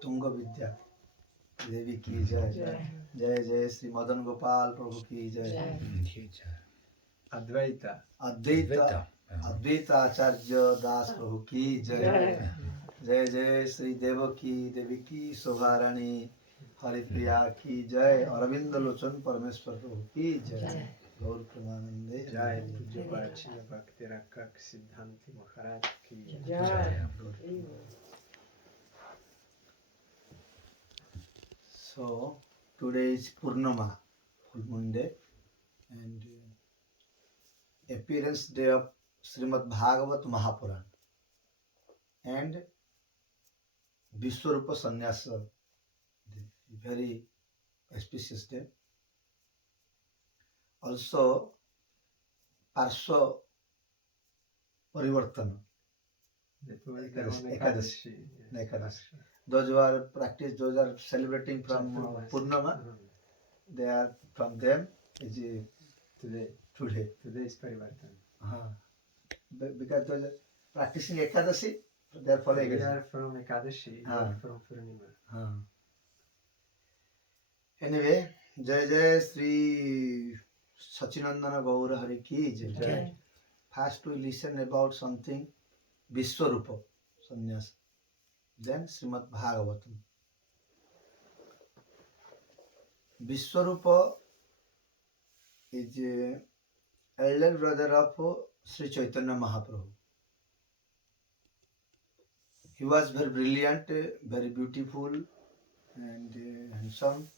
Tunga Vidya Devi ki jai. Jai Jai Sri Madan Gopal Prabhu ki jai. Advaita. Advaita Acharya Das Prabhu ki jai. Jai Jai Sri Devaki Devi ki Sobharani Haripriya ki jai. Aravinda Lochan Parameswar Prabhu ki jai. Gaur Pramanande Jai Pujya Bhakti Rakshak Siddhanti Maharaj ki Jai. So today is Purnama, full moon day, and appearance day of Srimad Bhagavatam Mahapuran and Vishvarup Sannyasa, very auspicious day. Also Parswa Parivartana, Ekadashi. Those who are those are celebrating from Purnama, they are from them is Today. Today is Parivartana. Because those are practicing Ekadashi, therefore We are from Ekadashi, we are from Purnima. Anyway, Jai Jai Sri Sachinandana Gaura Hari Ki Jai. First we listen about something Vishvarupa Sannyasa, then Srimad Bhagavatam. Vishvarupa is elder brother of Sri Chaitanya Mahaprabhu. He was very brilliant, very beautiful and handsome,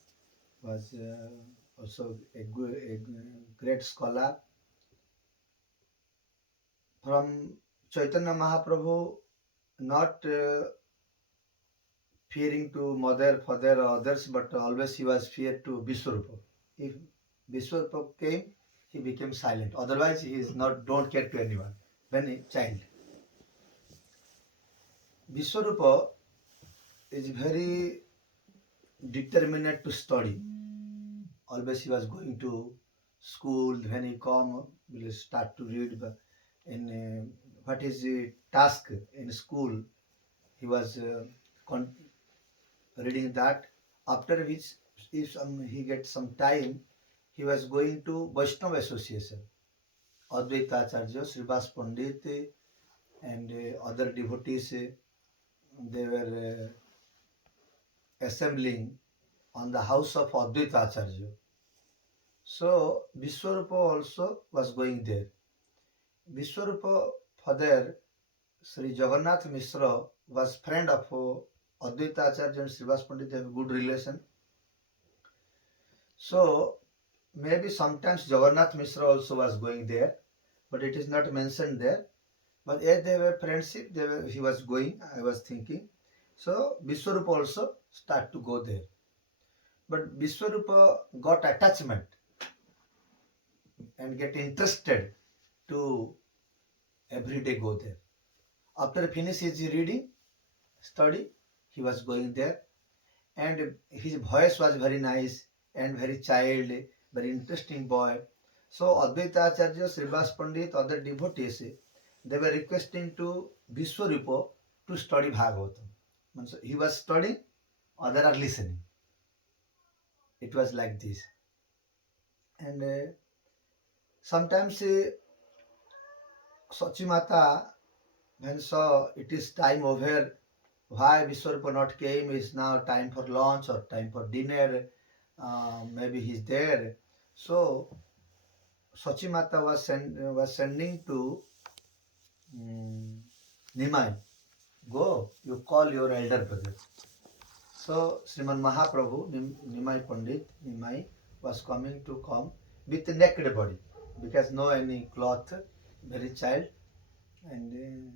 was also a great scholar. From Chaitanya Mahaprabhu, not fearing to mother, father or others, but always he was feared to Vishvarupa. If Vishvarupa came, he became silent. Otherwise, he is not, don't care to anyone when a child. Vishvarupa is very determined to study. Always he was going to school. When he come, will start to read. In what is the task in school, he was reading that. After which, if he gets some time, he was going to Vaishnava Association. Advaita Acharya, Srivas Pandit, and other devotees, they were assembling on the house of Advaita Acharya. So Vishwarupa also was going there. Vishwarupa father, Sri Jagannath Mishra, was friend of Advaita Acharya and Srivas Pandit. They have good relation. So maybe sometimes Jagannath Mishra also was going there, but it is not mentioned there. But as they were friendship, he was going, I was thinking. So Vishwarupa also start to go there. But Vishwarupa got attachment and get interested to every day go there. After finish his reading, study, he was going there. And his voice was very nice and very child, very interesting boy. So Advaita Acharya, Srivas Pandit, other devotees, they were requesting to Vishwarupa to study Bhagavatam. He was studying, others are listening. It was like this. And sometimes Sachimata, when saw it is time over, why Vishwarupa not came, is now time for lunch or time for dinner, maybe he's there. So Sachimata was sending to Nimai, go, you call your elder brother. So Srimad Mahaprabhu, Nimai Pandit, Nimai was coming to come with the naked body, because no any cloth, very child, and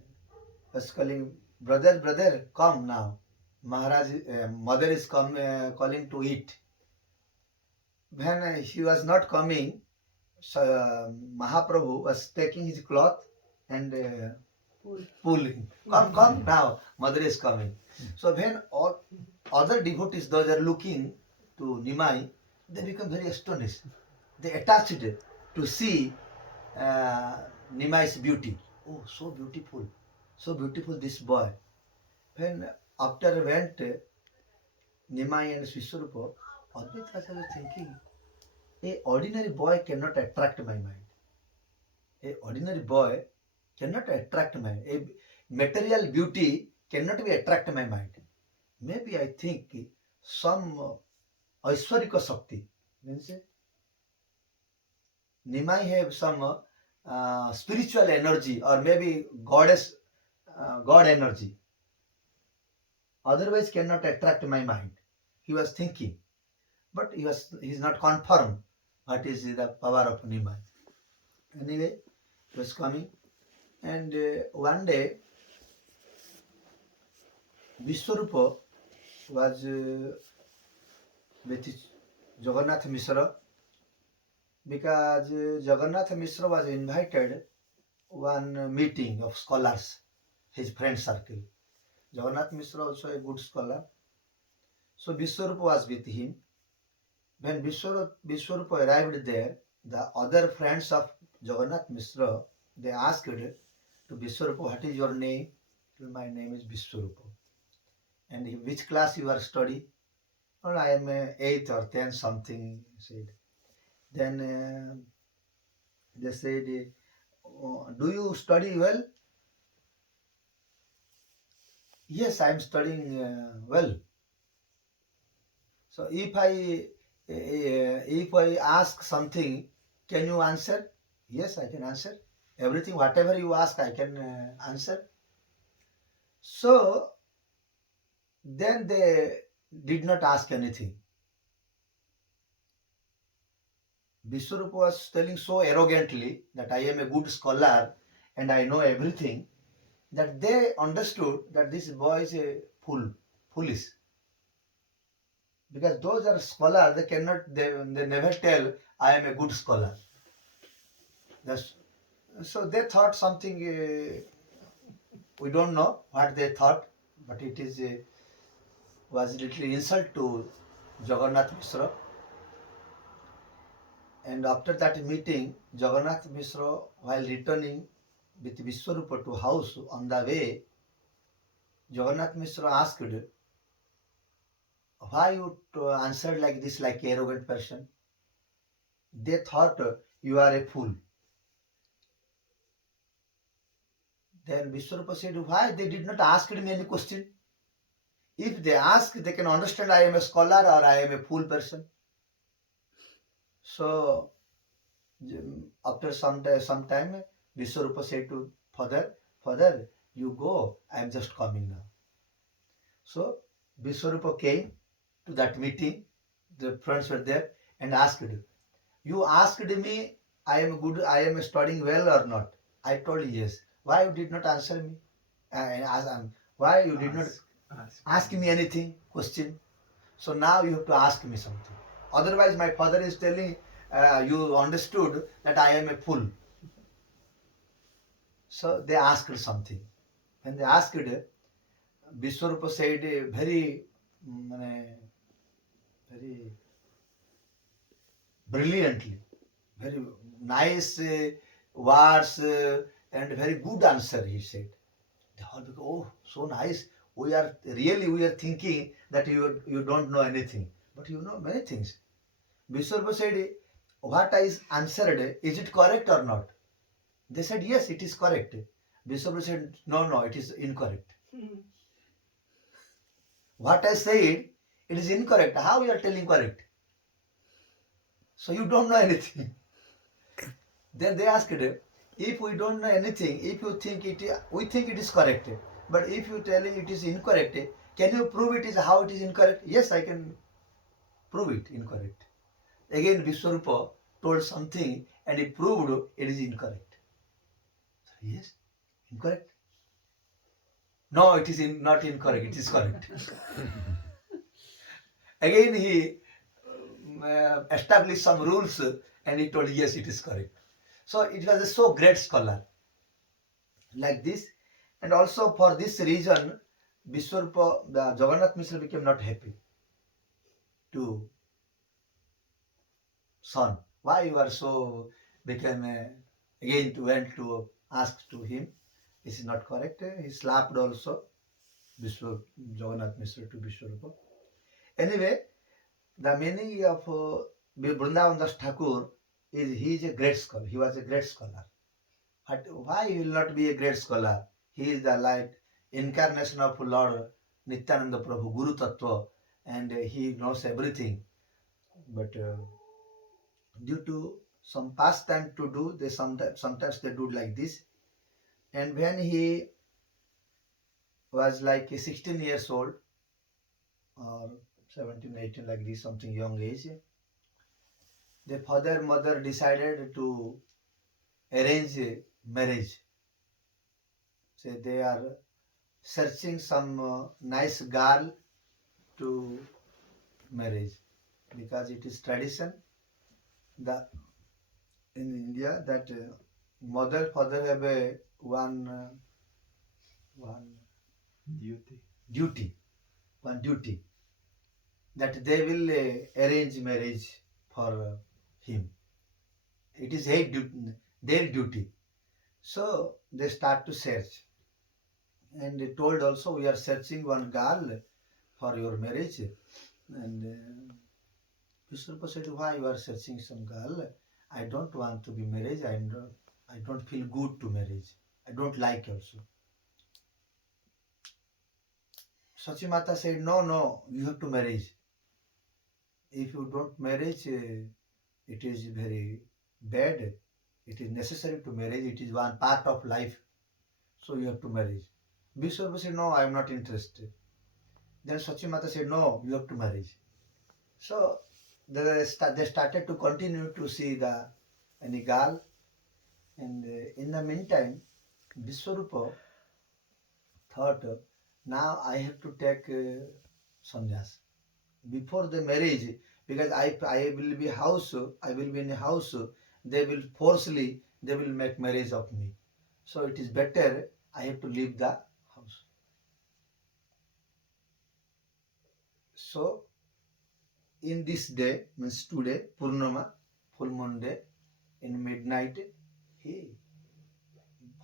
was calling, brother, brother, come now. Maharaj, mother is calling to eat. When he was not coming, Mahaprabhu was taking his cloth and pulling. Come now, mother is coming. So when all other devotees, those are looking to Nimai, they become very astonished. They attached to see Nimai's beauty. Oh, so beautiful this boy. When after went Nimai and Vishvarupa, Advaita Acharya was thinking, a ordinary boy cannot attract my mind. A ordinary boy cannot attract my mind. A material beauty cannot be attract my mind. Maybe I think some Aishwarika Shakti, means Nimai have some spiritual energy or maybe goddess, God energy. Otherwise cannot attract my mind. He was thinking, but he is not confirmed what is the power of Nimai. Anyway, he was coming, and one day Vishwarupa was with Jagannath Mishra, because Jagannath Mishra was invited one meeting of scholars, his friend circle. Jagannath Mishra also a good scholar. So Vishwarupa was with him. When Vishwarupa arrived there, the other friends of Jagannath Mishra, they asked to Vishwarupa, what is your name? My name is Vishwarupa. And which class you are studying? Well, I am 8th or 10th something, he said. Then they said, do you study well? Yes, I am studying well. So if I ask something, can you answer? Yes, I can answer. Everything, whatever you ask, I can answer. So then they did not ask anything. Vishwarupa was telling so arrogantly that I am a good scholar and I know everything, that they understood that this boy is a foolish. Because those are scholars, they never tell I am a good scholar. So they thought something, we don't know what they thought, but it was a little insult to Jagannath Mishra. And after that meeting, Jagannath Mishra, while returning with Vishwarupa to house, on the way, Jagannath Mishra asked, why you answered like this, like arrogant person? They thought you are a fool. Then Vishwarupa said, why they did not ask me any question? If they ask, they can understand I am a scholar or I am a fool person. So after some time, Vishwarupa said to Father, you go, I am just coming now. So Vishwarupa came to that meeting, the friends were there, and asked, you asked me, I am good, I am studying well or not? I told you yes. Why you did not answer me? Why you did not ask me anything, question? So now you have to ask me something. Otherwise, my father is telling, you understood that I am a fool. So they asked something. When they asked, Vishwarupa said very brilliantly, very nice words and very good answer, he said. They all became, oh, so nice. We are thinking that you don't know anything, but you know many things. Vishwarupa said, what I answered, is it correct or not? They said, yes, it is correct. Vishwarupa said, no, it is incorrect. What I said, it is incorrect. How you are telling correct? So you don't know anything. Then they asked, if we don't know anything, if you think we think it is correct, but if you telling it is incorrect, can you prove it is how it is incorrect? Yes, I can prove it incorrect. Again, Vishwarupa told something and he proved it is incorrect. So, yes, incorrect. No, it is not incorrect. It is correct. Again, he established some rules and he told, yes, it is correct. So it was a so great scholar like this. And also for this reason, Vishwarupa, the Jagannath Mishra became not happy to son. Why you are so became again went to ask to him. This is not correct. He slapped also Jagannath Mishra to Vishwarupa. Anyway, the meaning of Vrindavan Das Thakur is he is a great scholar. He was a great scholar. But why he will not be a great scholar? He is the light incarnation of Lord Nityananda Prabhu, Guru Tattva, and he knows everything. But due to some pastime to do, they sometimes they do like this. And when he was like 16 years old or 17, 18, like this, something young age, the father mother decided to arrange a marriage. So they are searching some nice girl to marriage, because it is tradition that in India that mother father have a one Duty. duty, one duty, that they will arrange marriage for him. It is their duty. So they start to search, and they told also, we are searching one girl for your marriage. And Vishvarup said, why you are searching some girl? I don't want to be married. I don't feel good to marriage. I don't like also. Sachi Mata said, no, you have to marry. If you don't marriage, it is very bad. It is necessary to marry. It is one part of life. So you have to marry. Vishvarup said, no, I am not interested. Then Sachi Mata said, no, you have to marry. So they started to continue to see the any girl. And in the meantime, Vishwarupa thought, now I have to take sannyas before the marriage, because I will be in a house, they will they will make marriage of me. So it is better I have to leave the house. So in this day, means today, Purnama, full moon day, in midnight,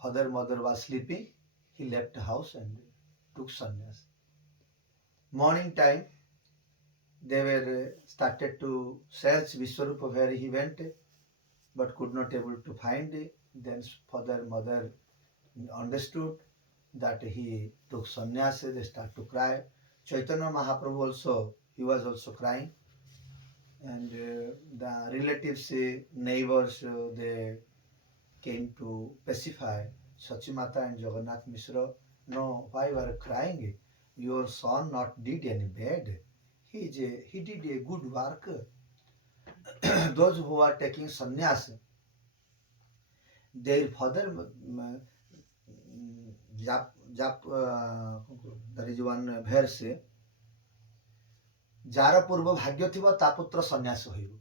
mother was sleeping, he left the house and took sannyas. Morning time, they were started to search Vishwarupa where he went, but could not able to find it. Then mother understood that he took sannyas. They start to cry. Chaitanya Mahaprabhu also, he was also crying. And the relatives, neighbors, they came to pacify Sachimata and Jagannath Mishra. No, why you are crying? Your son not did any bad. He did a good work. Those who are taking sannyas, their father, there is one verse, jar पूर्व भाग्य थिब ता पुत्र सन्यास होइब.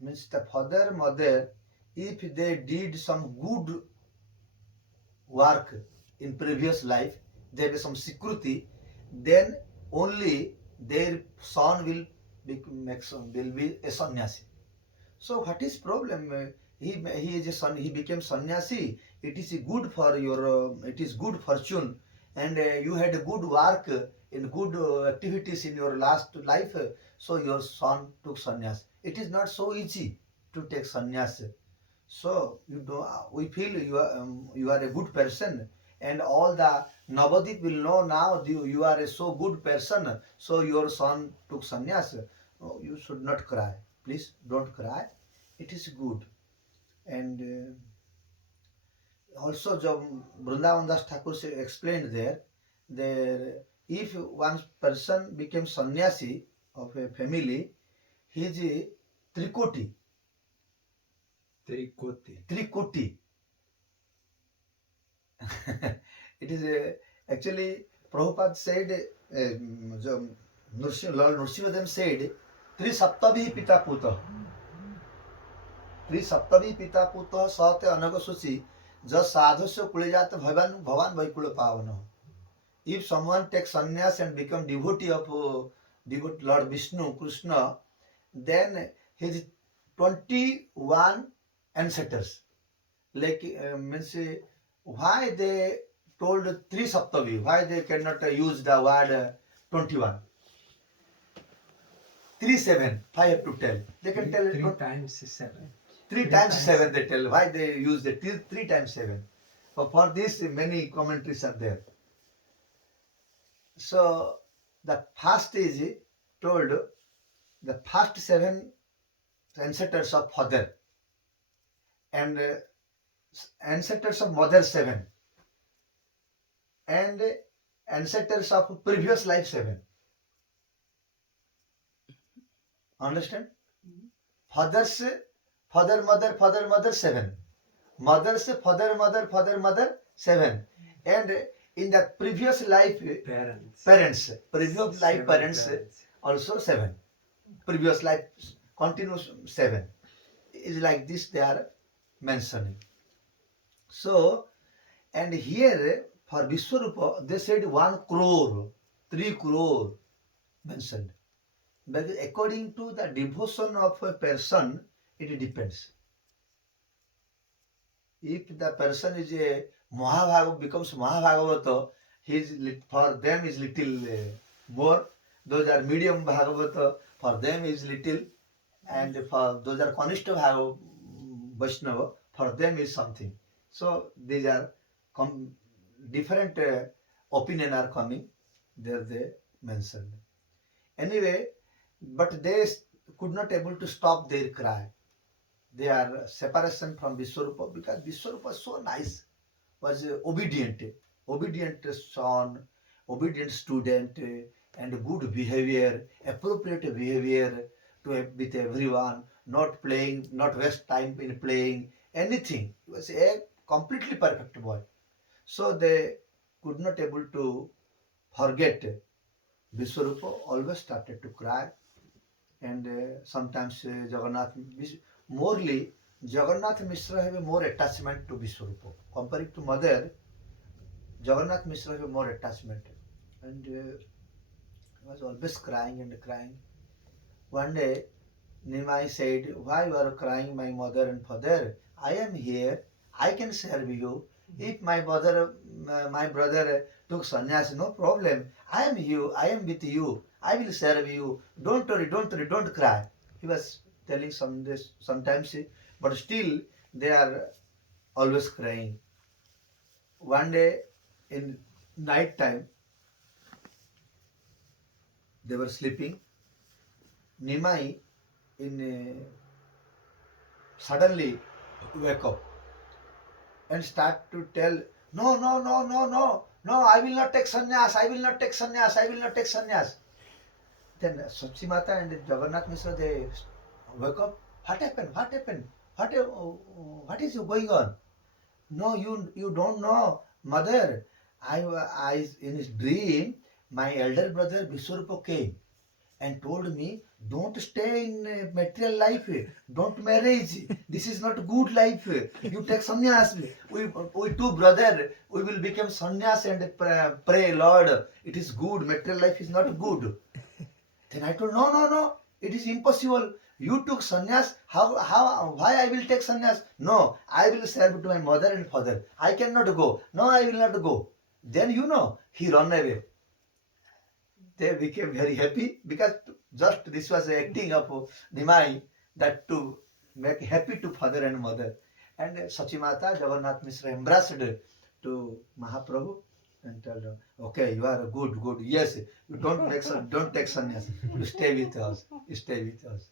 Means the father mother, if they did some good work in previous life, they have some security, then only their son will be a sannyasi. So what is problem? He is a son. He became sannyasi. It is good for your. It is good fortune, and you had a good work in good activities in your last life. So your son took sannyas. It is not so easy to take sannyas. So you do. We feel you are a good person, and all the Navadip will know now you are a so good person. So your son took sannyas. No, you should not cry. Please don't cry. It is good. And also Vrindavan Das Thakur explained there if one person became sannyasi of a family, he is a trikoti. Trikoti. It is actually Prabhupada said, Lord Nrsimhadev said, Tri Saptavi Pita Puta. Saptavi Pita Puta Sate Anaga Susi, just sadhusya kulejat bhavan vaikula pavana. If someone takes sannyas and become devotee of Lord Vishnu, Krishna, then his 21 ancestors. Like means why they told 3 Saptavi, why they cannot use the word 21? 3 7. Why have to tell? They can tell it. 3 times 7. 3 times 7 they tell. Why they use the 3 times 7? But for this, many commentaries are there. So the first is told, the first 7 ancestors of father and ancestors of mother 7 and ancestors of previous life 7. Understand? Fathers, father mother 7. Mothers, father mother 7. And in the previous life parents previous life parents also 7. Previous life continuous 7. Is like this they are mentioning. So, and here for Vishvarupa they said 1 crore, 3 crore mentioned. But according to the devotion of a person, it depends. If the person is a Mahabhagavata, becomes Mahabhagavata, for them is little more. Those are medium Bhagavata, for them is little, and for those are Kanishta Vaishnava, for them is something. So these are different opinion are coming. There they mentioned. Anyway, but they could not able to stop their cry. Their separation from Vishvarupa, because Vishvarupa was so nice, was obedient son, obedient student, and good behavior, appropriate behavior with everyone, not playing, not waste time in playing, anything. He was a completely perfect boy. So they could not able to forget Vishwarupa, always started to cry. And sometimes Jagannath, morely Jagannath Mishra have a more attachment to Vishwarupa. Comparing to mother, Jagannath Mishra have a more attachment. And he was always crying and crying. One day, Nimai said, "Why you are crying, my mother and father? I am here. I can serve you. If my brother took sannyas, no problem. I am you. I am with you. I will serve you. Don't worry, don't cry." He was telling sometimes, but still they are always crying. One day in night time, they were sleeping. Nimai suddenly wake up and start to tell, "No, no, no, no, no, no, I will not take sannyas, I will not take sannyas, I will not take sannyas." Then Sakshi Mata and Jagannath Mishra, they wake up. What happened? What happened? What is going on? No, you don't know, mother. I in his dream, my elder brother Vishwarupa came and told me, "Don't stay in material life, don't marriage, this is not good life, you take sannyas. We two brother, we will become sannyas and pray, Lord, it is good, material life is not good." Then I told, "No, no, no, it is impossible. You took sannyas, why I will take sannyas? No, I will serve to my mother and father. I cannot go. No, I will not go." Then he run away. They became very happy because just this was acting of Nimai, that to make happy to father and mother. And Sachimata, Jagannath Mishra embraced to Mahaprabhu and told him, "Okay, you are good. Yes, you don't take sannyas. You stay with us. You stay with us."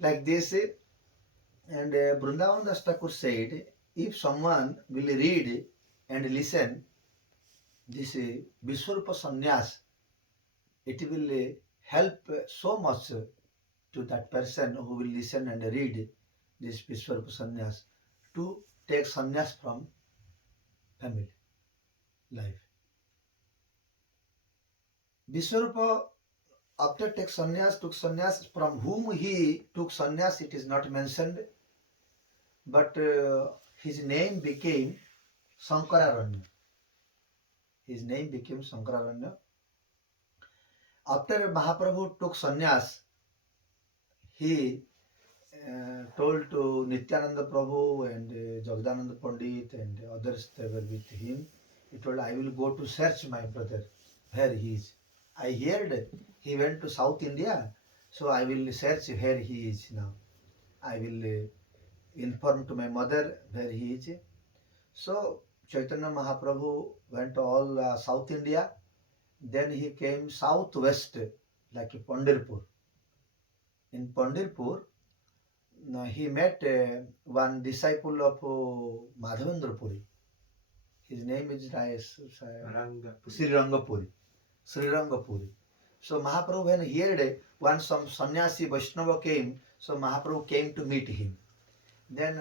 Like this, and Vrindavan Das Thakur said, if someone will read and listen this Vishwarupa Sannyas, it will help so much to that person who will listen and read this Vishwarupa Sannyas to take sannyas from family life. Vishwarupa, after took sannyas, from whom he took sannyas, it is not mentioned, but his name became Sankararanya. His name became Sankararanya. After Mahaprabhu took sannyas, he told to Nityananda Prabhu and Jagdananda Pandit and others, they were with him. He told, "I will go to search my brother, where he is." I heard he went to South India, so I will search where he is now. I will inform to my mother where he is. So Chaitanya Mahaprabhu went to all South India. Then he came southwest, like Pandharpur. In Pandharpur, he met one disciple of Madhavendra Puri. His name is Sri Rangapuri. Sri Rangapuri. So Mahaprabhu, when he heard one some sannyasi Vaishnava came, so Mahaprabhu came to meet him. Then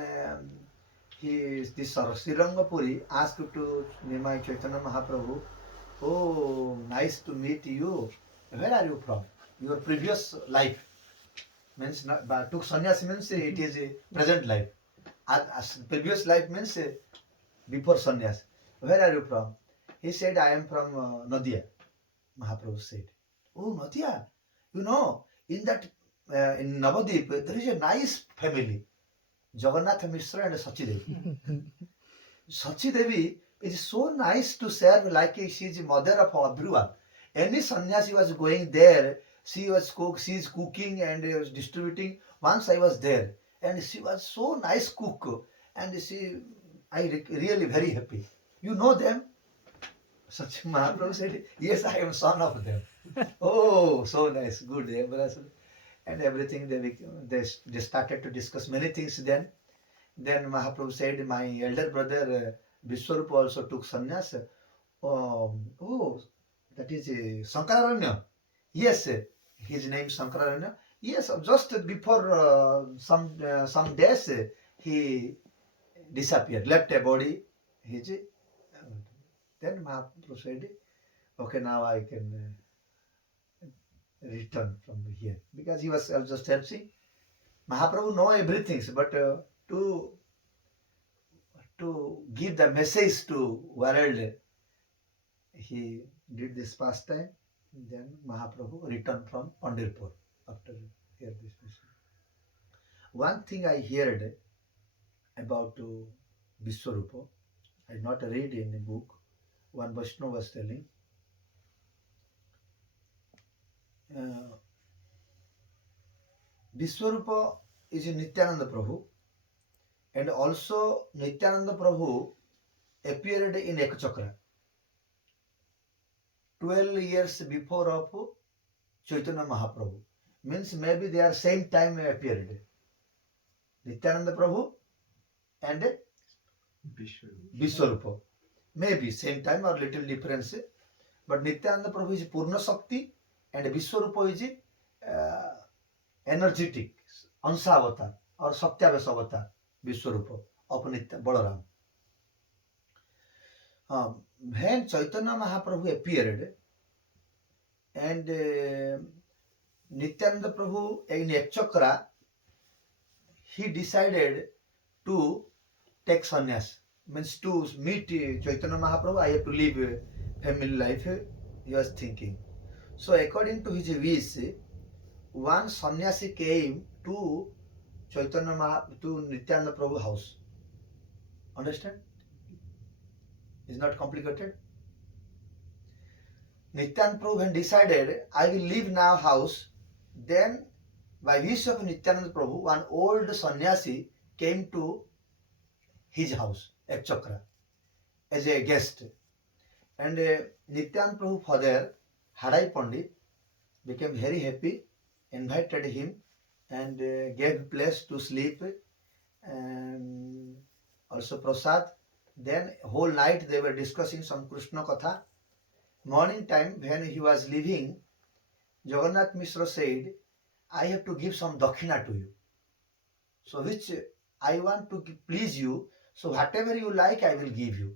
this Sri Rangapuri asked to Nimai Chaitanya Mahaprabhu, "Oh, nice to meet you. Where are you from? Your previous life." Means not, but took sannyas means it is a present life. Previous life means before sannyas. Where are you from? He said, I am from Nadia. Mahaprabhu said, oh, Nadia, you know, in that in Navadip there is a nice family, Jagannath Mishra and Sachi Devi. Sachi Devi is so nice to serve, like she is mother of everyone. Any sannyasi was going there, she is cooking and distributing. Once I was there, and she was so nice cook, and really very happy. You know them? Sachi Mahaprabhu said, yes, I am son of them. Oh, so nice, good. And everything they started to discuss many things then. Then Mahaprabhu said, my elder brother Vishvarup also took sannyas. Oh, that is Sankararanya. Yes, his name Sankararanya. Yes, just before some days he disappeared, left a body. Then Mahaprabhu said, okay, now I can return from here. Because he was just searching. Mahaprabhu know everything, but to give the message to world, he did this pastime. Then Mahaprabhu returned from Pandharpur after hear this message. One thing I heard about Vishvarupa, I not read in a book. One Vaishnava was telling. Vishvarupa is a Nityananda Prabhu, and also Nityananda Prabhu appeared in Ekachakra 12 years before of Chaitanya Mahaprabhu. Means maybe they are same time appeared. Nityananda Prabhu and Vishvarupa. Maybe same time or little difference. But Nityananda Prabhu is Purna Shakti and Vishvarupa is energetic, Ansa avatar or Satyavasa avatar, Vishvarupa of Balaram. When Chaitanya Mahaprabhu appeared and Nityananda Prabhu in Ekchakra, he decided to take sannyas. Means to meet Chaitanya Mahaprabhu, I have to live family life, he was thinking. So according to his wish, one sannyasi came to to Nityananda Prabhu house. Understand? It's not complicated. Nityananda Prabhu when decided, I will leave now house, then by wish of Nityananda Prabhu, one old sannyasi came to his house at Chakra as a guest. And Nityananda Prabhu father, Harai Pandit, became very happy, invited him and gave place to sleep and also prasad. Then whole night they were discussing some Krishna Katha. Morning time when he was leaving, Jagannath Mishra said, I have to give some dakshina to you. So which I want to please you. So whatever you like, I will give you.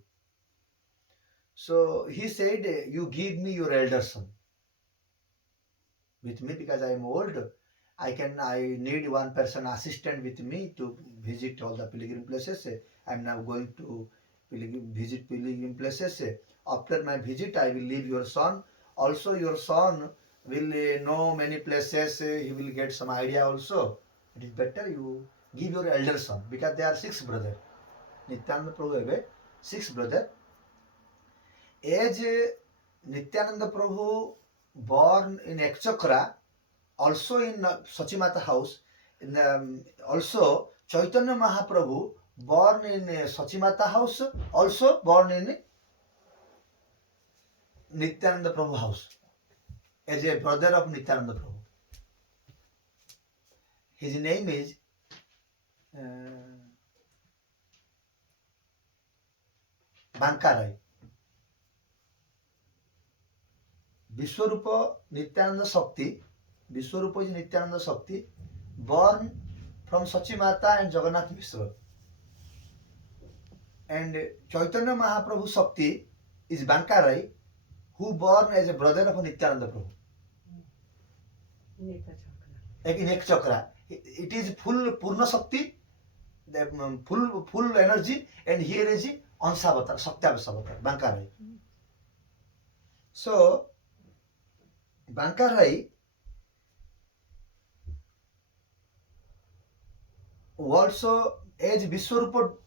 So he said, you give me your elder son with me because I am old. I need one person assistant with me to visit all the pilgrim places. I am now going to visit pilgrim places. After my visit, I will leave your son. Also, your son will know many places. He will get some idea also. It is better you give your elder son because they are 6 brothers. Nityananda Prabhu have 6 brothers. As Nityananda Prabhu born in Ekchakra, also in Sachimata house. Also Chaitanya Mahaprabhu born in Sachimata house, also born in Nityananda Prabhu house as a brother of Nityananda Prabhu. His name is Bankarai. Vishvarupa Nityananda Shakti. Vishvarupa is Nityananda Shakti, born from Sachimata and Jagannath Mishra. And Chaitanya Mahaprabhu Shakti is Bankarai, who born as a brother of Nityananda Prabhu. In Ek Chakra. It is full Purna Shakti, the full energy, and here is Ansavatar, Saktavasavatar, Bankarai. So, Bankarai also, as Vishwarupa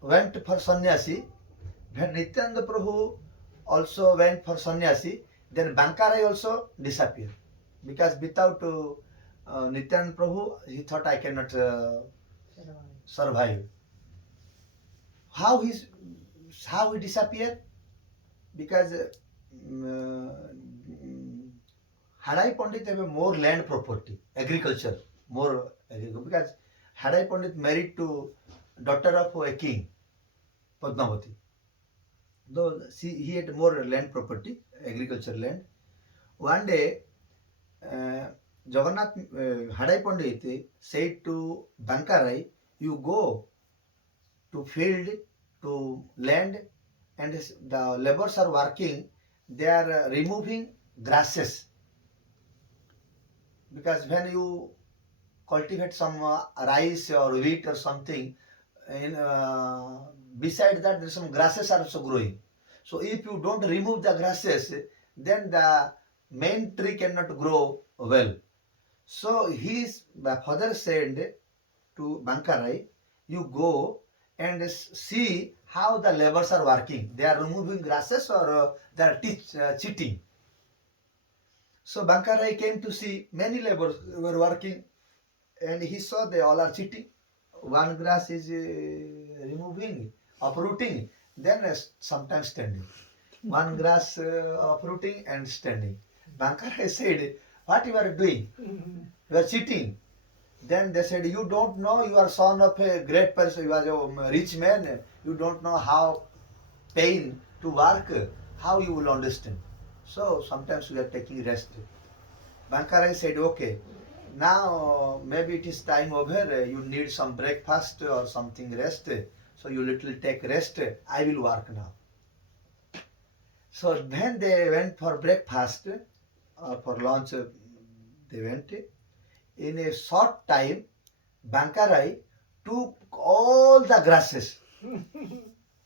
went for sannyasi, when Nityananda Prabhu also went for sannyasi, then Bankarai also disappeared. Because without Nityananda Prabhu, he thought I cannot survive. How he disappeared? Because Hadai Pandit have a more land property, agriculture, more agriculture. Because Hadai Pandit married to daughter of a king, Padmavati. Though he had more land property, agriculture land. One day, Jagannath Hadai Pandit said to Bankarai, you go to field, to land, and the laborers are working, they are removing grasses. Because when you cultivate some rice or wheat or something, beside that there are some grasses are also growing. So if you don't remove the grasses, then the main tree cannot grow well. So his father said to Bankarai, you go and see how the laborers are working. They are removing grasses or they are cheating. So Bankarai came to see many laborers were working, and he saw they all are cheating. One grass is removing, uprooting, then sometimes standing. One grass uprooting and standing. Bankarai said, what you are doing? You are cheating. Then they said, you don't know, you are son of a great person, you are a rich man, you don't know how pain to work, how you will understand. So sometimes we are taking rest. Bankarai said, okay, now maybe it is time over, you need some breakfast or something rest, so you little take rest, I will work now. So when they went for breakfast or for lunch, they went. In a short time, Bankarai took all the grasses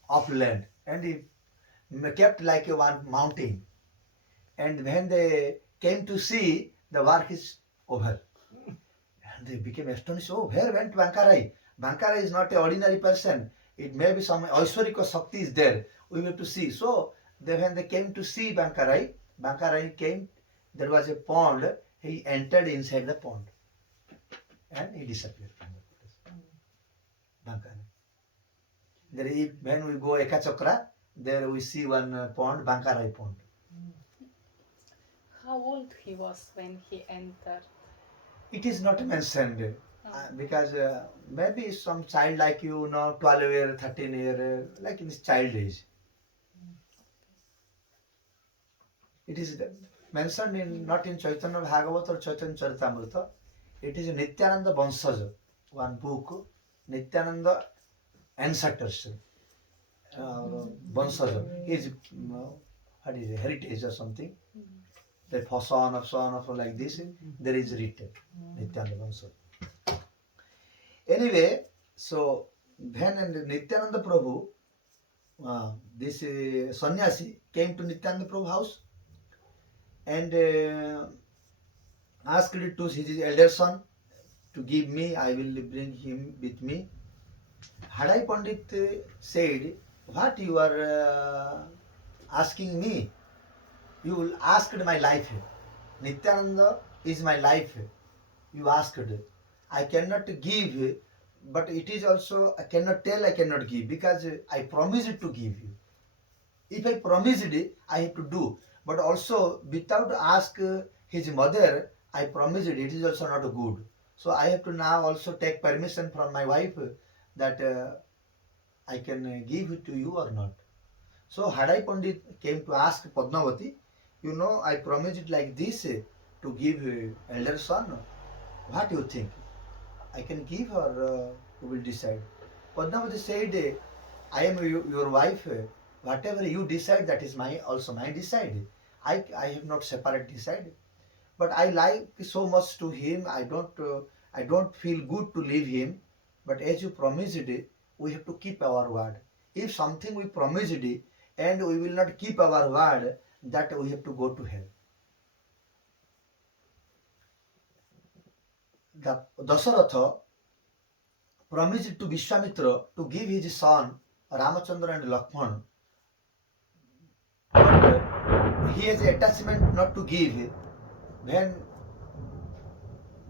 of land and he kept like a one mountain. And when they came to see, the work is over. And they became astonished. Oh, where went Bankarai? Bankarai is not an ordinary person. It may be some Aishwarika Shakti is there. We have to see. So when they came to see Bankarai, Bankarai came, there was a pond. He entered inside the pond. And he disappeared from the place. Bankarai. There, when we go Ekachakra, there we see one pond, Bankarai pond. How old he was when he entered? It is not mentioned because maybe some child like you know, 12 year, 13 year, like in his child age. It is mentioned in not in Chaitanya Bhagavatam or Chaitanya Charitamrita. It is Nityananda Vansaja, one book, Nityananda Ancestors, Vansaja, his what is it, heritage or something. That for son of like this, there is written Nityananda Vansaja. Anyway, so when Nityananda Prabhu, this sannyasi came to Nityananda Prabhu house and asked to his elder son to give me, I will bring him with me. Hadai Pandit said, what you are asking me? You will ask my life. Nityananda is my life. You asked. I cannot give, but it is also, I cannot tell I cannot give because I promised to give you. If I promised it, I have to do. But also, without ask his mother, I promised it is also not good. So I have to now also take permission from my wife that I can give it to you or not. So Hadai Pandit came to ask Padmavati, I promised it like this to give elder son. What do you think? I can give or you will decide? Padmavati said, I am your wife. Whatever you decide, that is also my decide. I have not separate decide. But I like so much to him. I don't feel good to leave him. But as you promised it, we have to keep our word. If something we promised it and we will not keep our word, that we have to go to hell. The Dasaratha promised to Vishwamitra to give his son Ramachandra and Lakshman, but he has attachment not to give. When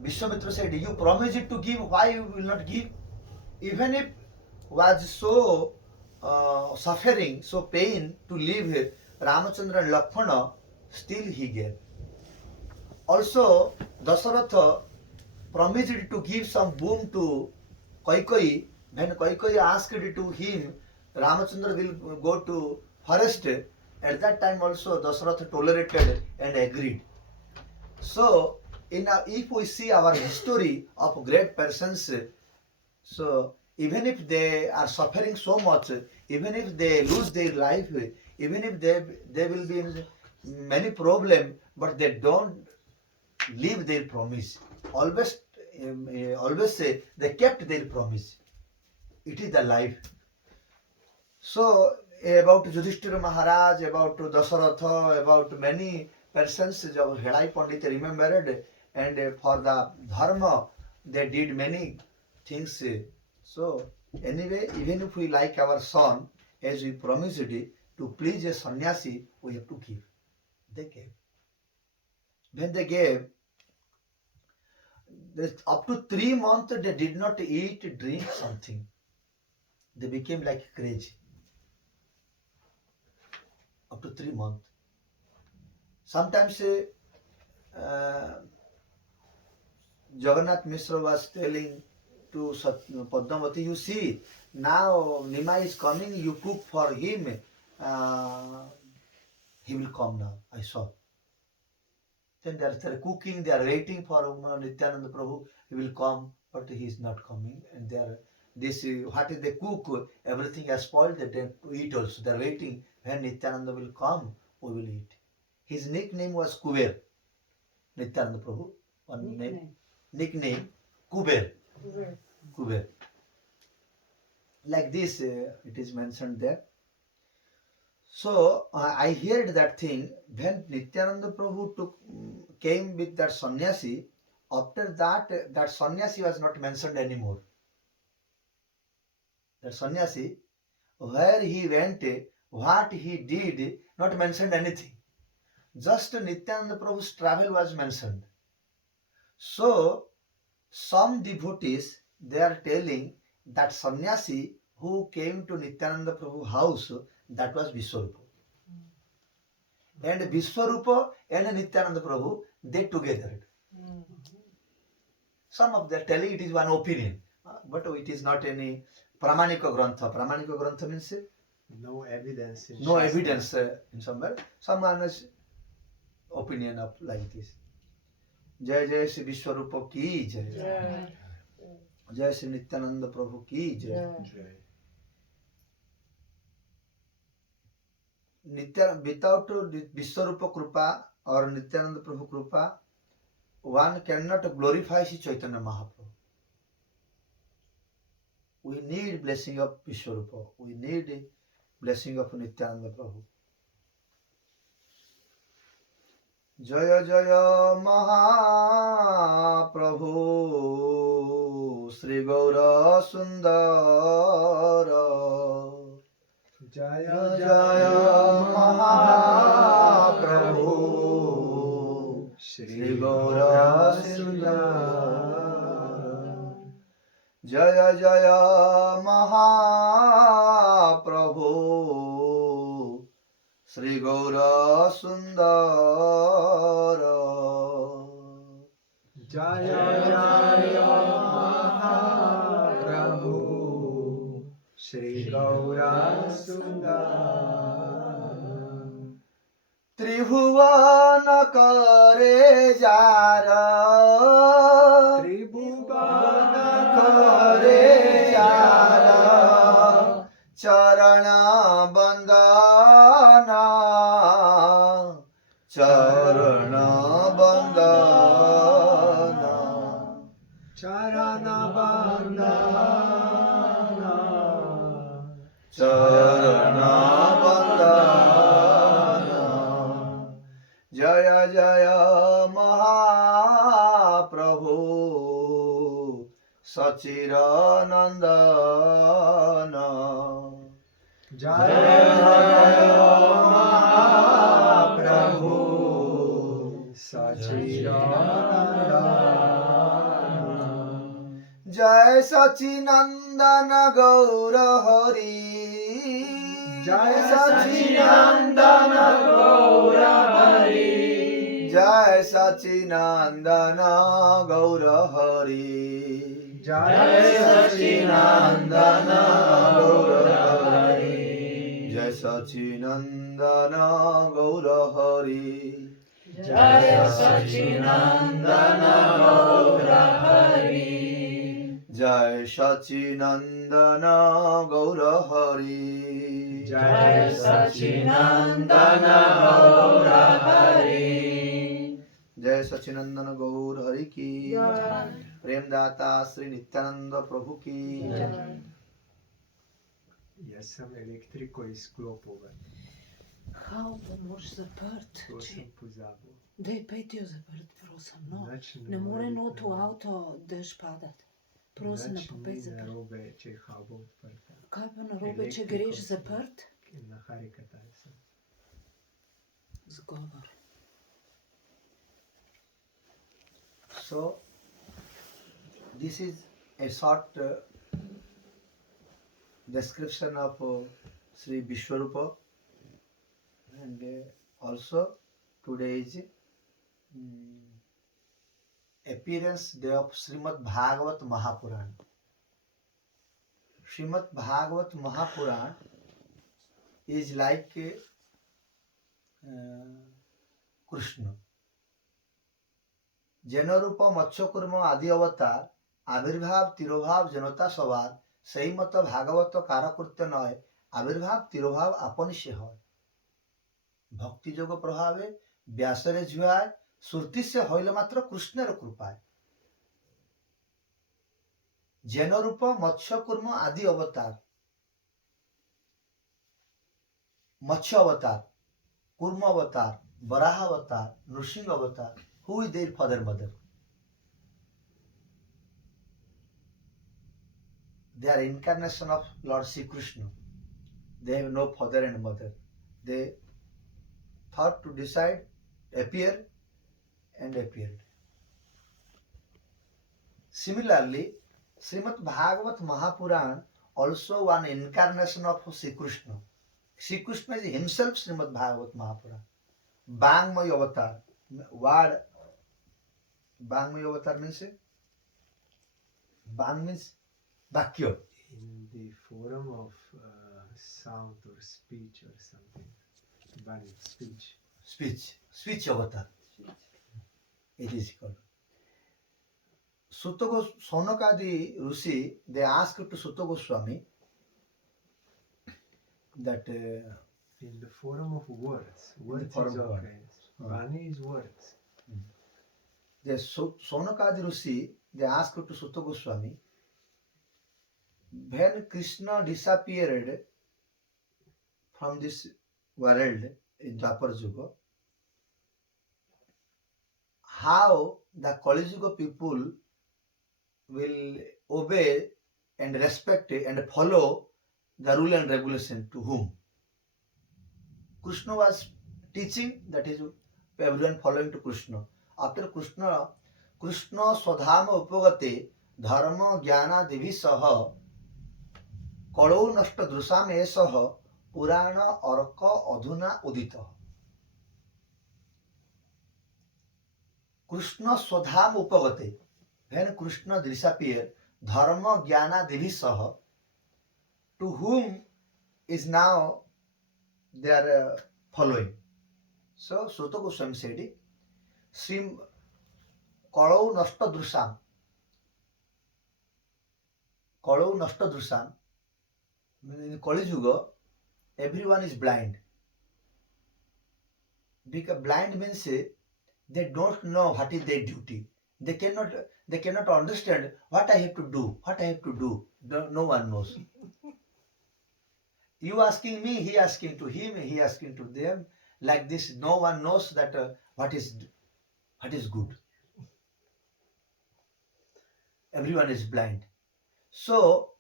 Vishwamitra said, you promised it to give, why you will not give? Even if was so suffering, so pain to leave Ramachandra and Lakshmana, still he gave. Also, Dasaratha promised to give some boon to Kaikeyi. When Kaikeyi asked to him, Ramachandra will go to forest. At that time also Dasaratha tolerated and agreed. So, if we see our history of great persons, so even if they are suffering so much, even if they lose their life, even if they will be in many problems, but they don't leave their promise. Always say they kept their promise. It is the life. So about Yudhishthira Maharaj, about Dasaratha, about many persons, Hadai Pandit remembered, and for the dharma they did many things. So anyway, even if we like our son, as we promised it, to please a sannyasi, we have to give. They gave. When they gave, up to 3 months they did not eat, drink something. They became like crazy. Up to 3 months. Sometimes Jagannath Mishra was telling to Padmavati, you see, now Nima is coming, you cook for him, he will come now, I saw. Then they are cooking, they are waiting for Nityananda Prabhu, he will come, but he is not coming. And they are, what is they cook, everything has spoiled, they don't eat also. They are waiting when Nityananda will come, we will eat. His nickname was Kuber. Nityananda Prabhu, one name. Nickname Kuber. Kuber. Like this, it is mentioned there. So I heard that thing when Nityananda Prabhu came with that sannyasi. After that sannyasi was not mentioned anymore. That sannyasi, where he went, what he did, not mentioned anything. Just Nityananda Prabhu's travel was mentioned. So some devotees, they are telling that sannyasi who came to Nityananda Prabhu's house, that was Vishvarup. And Vishvarup and Nityananda Prabhu, they together. Some of them are telling it is one opinion, but it is not any Pramanika Grantha. Pramanika Grantha means no evidence. No evidence in somewhere. Someone's opinion of like this. Jai Jai Shri Vishvarupa ki Jai. Jai Shri Nityananda Prabhu ki Jai. Without Vishvarupa Krupa or Nityananda Prabhu Krupa, one cannot glorify Sri Chaitanya Mahaprabhu. We need blessing of Vishvarupa. We need blessing of Nityananda Prabhu. Jaya Jaya Mahaprabhu Sri Gaura Sundara. Jaya Jaya Mahaprabhu Shri Gaura Gaura Sundara. Sundara. Jaya Jaya Mahaprabhu Sri Gaura Sundara. Jaya Jaya Mahaprabhu Shri Gaura Sundara. Tribhuvana Kare Jara Tribhuvana Kare Jara Charana Bandana Charana Bandana Charana Bandana Charana Bandana Jaya Jaya Mahaprabhu Sachiranandana. Jaya Jaya Mahaprabhu Sachidanandana. Jai Sachinandana Gaura Hari. Jai Sachinandana Gaura Hari. Jai Sachinandana Gaura Hari. Jai Sachinandana Gaura Hari. Jai Sachinandana Gaura Hari. Jai Sachinandana Gaura Hari. Jai Sachinandana Gaura Hari. Jai Sachinandana Gaura Hari. जय सचिनंदन गौर हरि की प्रेम दाता श्री नित्यानंद प्रभु की Я съм електрикой склопуван. How помощ за пърт, То че съм позабыл. да е петио за пърт, просто но. Значи Не море морите ното на- ауто дъжд падат. Просто на Значи попет за не пърт. робе, че хабо от пърта. Кай па на робе, че Електриков греш за съм. пърт? На хариката съм. Сговор. So this is a short description of Sri Vishvarupa, and also today's appearance day of Srimad Bhagavat Mahapuran. Srimad Bhagavat Mahapuran is like Krishna. जनरूप मत्स्यकूर्म आदि अवतार आविर्भाव तिरोभाव जनता सवार सही मत भागवत कारकृत्य नय आविर्भाव तिरोभाव आपन से হয় भक्ति जोग प्रभावे व्यासरे जुआय श्रुति से हईल मात्र कृष्णर कृपाय जनरूप मत्स्यकूर्म आदि अवतार मत्स्य अवतार कूर्म अवतार वराह अवतार नृसिंह अवतार. Who is their father mother? They are incarnation of Lord Sri Krishna. They have no father and mother. They thought to decide, appear and appeared. Similarly, Srimad Bhagavat Mahapuran also one incarnation of Sri Krishna. Sri Krishna is himself Srimad Bhagavat Mahapuran. Bangmay avatar. Word Bangmay avatar means Bang means Vakya. In the form of sound or speech or something. Bani, speech. Speech avatar. It is called. Sutta Sonakadi Rusi, they asked to Sutta Goswami that In the form of words. Words form is of word. okay. Bani is words. the Sonakadi Rusi, they asked to Sutta Goswami, when Krishna disappeared from this world in Dwapar Yuga, how the Kali Yuga people will obey and respect and follow the rule and regulation to whom? Krishna was teaching, that is everyone following to Krishna. After Krishna Swadhama Upagate Dharma Jnana Divisah Kalo Nashta Drusam Esah Purana Arka Adhuna Udita. Krishna Swadham Upagate. When Krishna disappeared, Dharma Jnana Divisah, to whom is now they are following. So Suta Goswami said it. Srim Kalau Nashta Drusam. Kalau Nashta Drusam. In Kali Yuga, everyone is blind. Because blind means they don't know what is their duty. They cannot understand what I have to do. What I have to do. No one knows. You asking me, he asking to him, he asking to them. Like this, no one knows that what is good. Everyone is blind. So,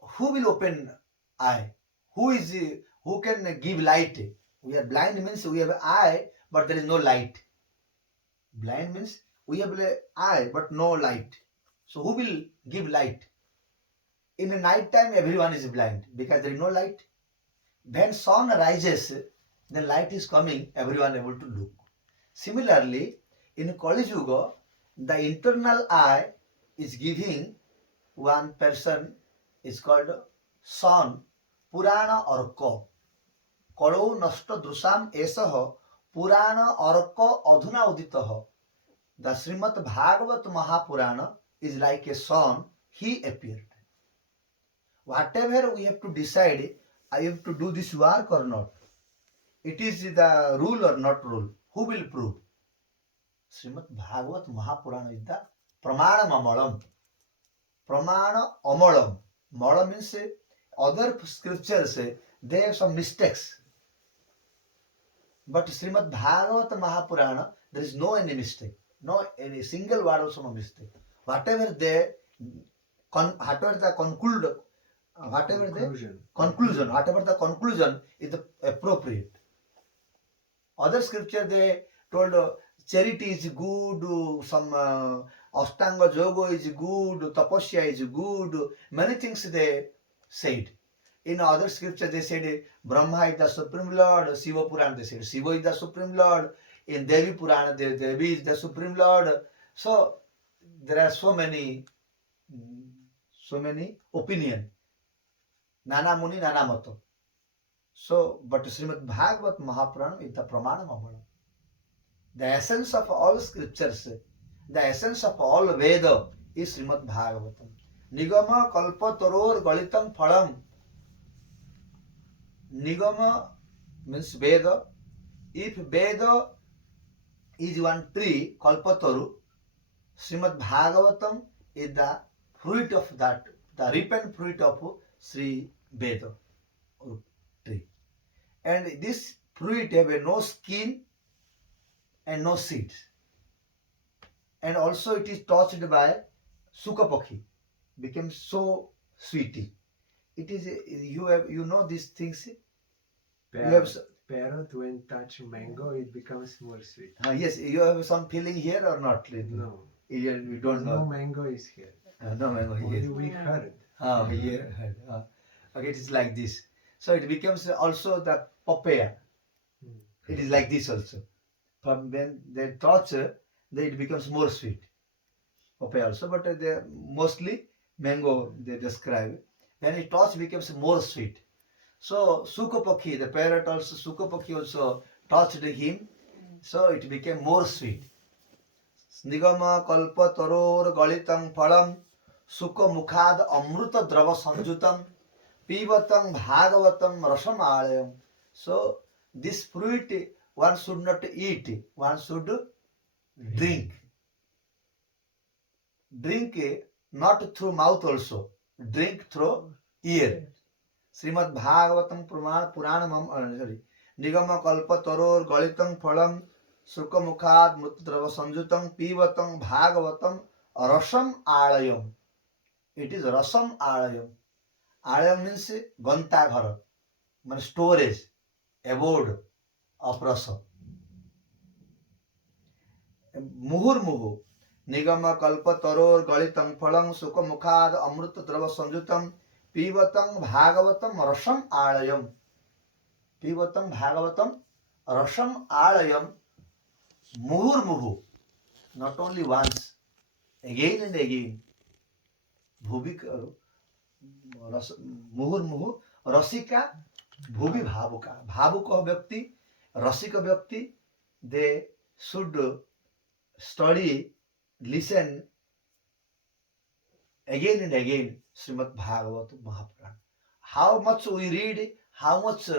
who will open eye? Who can give light? We are blind means we have eye, but there is no light. Blind means we have an eye, but no light. So, who will give light? In the night time, everyone is blind because there is no light. When sun rises, the light is coming, everyone able to look. Similarly, in Kali Yuga, the internal eye is giving one person is called sun, Purana Arka. Kalau Nashta Drusam Esah Purana Arka Adhuna Uditaha. The Srimad Bhagavat Mahapurana is like a sun, he appeared. Whatever we have to decide, I have to do this work or not. It is the rule or not rule. Who will prove? Srimad Bhagavat Mahapurana is the Pramana Amalam. Pramana Amalam. Mala means other scriptures, they have some mistakes. But Srimad Bhagavat Mahapurana, there is no any mistake. No any single word also no mistake. Whatever the conclusion is the appropriate. Other scripture they told charity is good, some Ashtanga Yoga is good, Tapasya is good, many things they said. In other scripture they said Brahma is the Supreme Lord, Shiva Purana they said Shiva is the Supreme Lord, in Devi Purana Devi is the Supreme Lord. So there are so many opinion. Nana Muni, Nana Mato. So, but Srimad Bhagavat Mahapurana is the Pramana Mamalam. The essence of all scriptures, the essence of all Veda is Srimad Bhagavatam. Nigama kalpa taror galitam phalam. Nigama means Veda. If Veda is one tree, kalpataru, Srimad Bhagavatam is the fruit of that, the ripened fruit of Sri Veda tree. And this fruit have no skin and no seeds. And also it is touched by Sukapakhi, becomes so sweety. It is you know these things. Parrot when touch mango, it becomes more sweet. Yes, you have some feeling here or not? No. We don't know. No mango is here. No mango Only here. we heard. We heard. Okay, it is like this. So it becomes also the papaya. It is like this also. From when they touch, then it becomes more sweet. Papaya also, but they mostly mango they describe. When it touch, it becomes more sweet. So Sukapakhi, the parrot also, Sukapakhi also touched him, so it became more sweet. Snigama kalpa taror galitam phalam Sukha mukhad amruta drava sanjutam pivatam bhagavatam rasam alayam. So this fruit one should not eat, one should drink. Drink not through mouth also, drink through ear. Srimad Bhagavatam Puranam Nigama Kalpa Taror Galitam Phalam Sukha Mukhad Mrutrava Sanjutam Pivatam Bhagavatam Rasam Alayam. It is Rasam Alayam. Alayam means Gantaghara, means storage, abode of rasa. मुहुर्मुहु निगम कल्प तरोर गलितं फलं सुख मुखाद अमृत द्रव संयुतम पीबतं भागवतम रसम आलयम पीबतं भागवतम रसम Aalayam मुहुर्मुहु not only once again and again भूवि रस मुहुर्मुहु रसिका भूवि भावुका भावुक व्यक्ति रसिक व्यक्ति they should study listen again and again Srimad Bhagavatam Mahapuran. How much we read, how much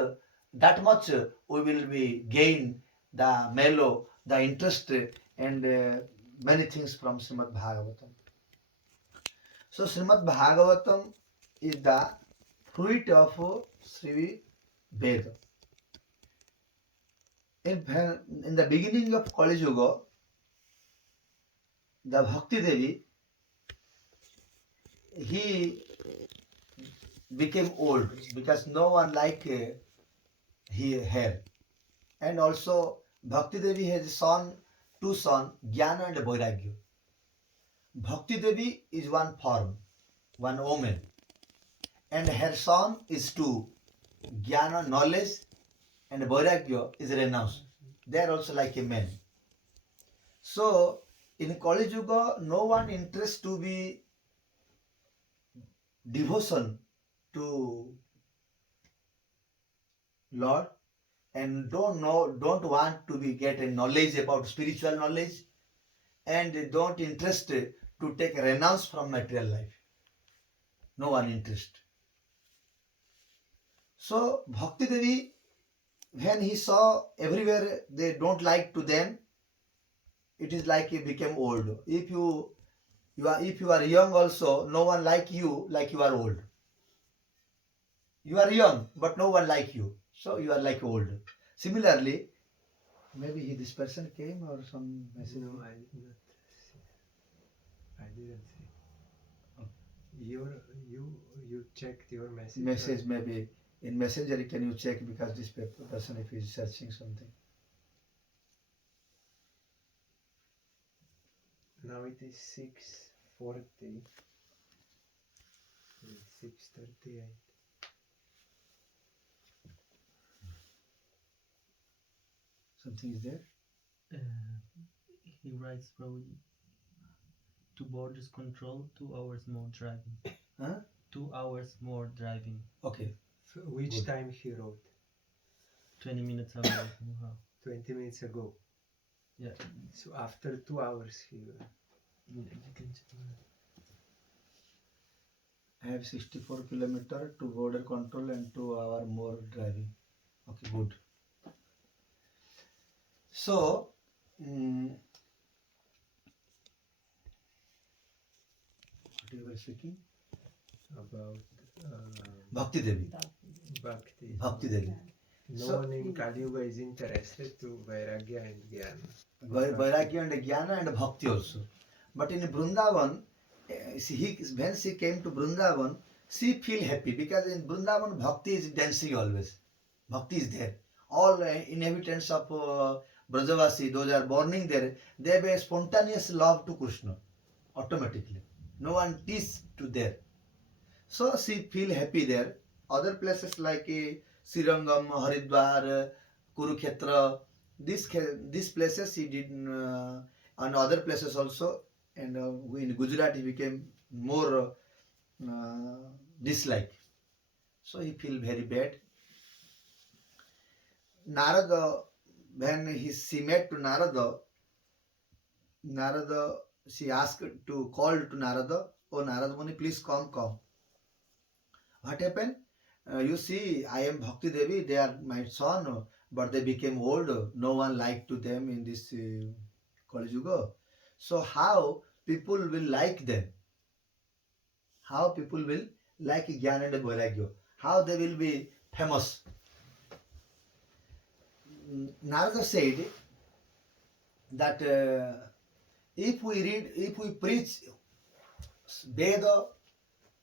that much we will be gain the mellow, the interest, and many things from Srimad Bhagavatam. So Srimad Bhagavatam is the fruit of Sri Veda. In the beginning of Kali Yuga, the Bhakti Devi, he became old because no one like her. And also Bhakti Devi has two sons, Jnana and Vairagya. Bhakti Devi is one form, one woman, and her son is two, Jnana, knowledge, and Vairagya is renounce. They are also like a man. So in Kali Yuga, no one interest to be devotion to Lord, and don't want to be get a knowledge about spiritual knowledge, and don't interest to take renounce from material life. No one interest. So Bhakti Devi, when he saw everywhere they don't like to them, it is like he became old. If you are young also, no one like you are old. You are young, but no one like you, so you are like old. Similarly, maybe this person came or some message. No, I did not see. I didn't see. Oh. You checked your message. Message maybe in messenger. Can you check, because this person, if he is searching something. Now it is 6:40. 6:38. Something is there. He writes probably 2 borders control, 2 hours more driving. Huh? 2 hours more driving. Okay. Which Good. time he wrote? 20 minutes away. Wow. 20 minutes ago. Yeah. So after 2 hours he. You can check. I have 64 kilometer to border control and 2 hour more driving. Okay, good. So, what you were speaking? About Bhakti Devi. Bhakti. Bhakti Devi. No So- one in Kali Yuga is interested to Vairagya and Jnana. Vairagya and Jnana and Bhakti also. But in Vrindavan, when she came to Vrindavan, she feel happy because in Vrindavan, Bhakti is dancing always. Bhakti is there. All inhabitants of Brajavasi, those are born there, they have a spontaneous love to Krishna automatically. No one teach to there. So she feel happy there. Other places like Srirangam, Haridwar, Kurukshetra, these places he did, and other places also. And in Gujarat he became more dislike. So he feel very bad. Narada, when she met to Narada, she asked to call to Narada, "Oh Narada Muni, please come. What happened? You see, I am Bhakti Devi, they are my son, but they became old. No one liked to them in this Kali Yuga. So how people will like them? How people will like Jnana and Vairagya? How they will be famous?" Narada said that if we preach Veda,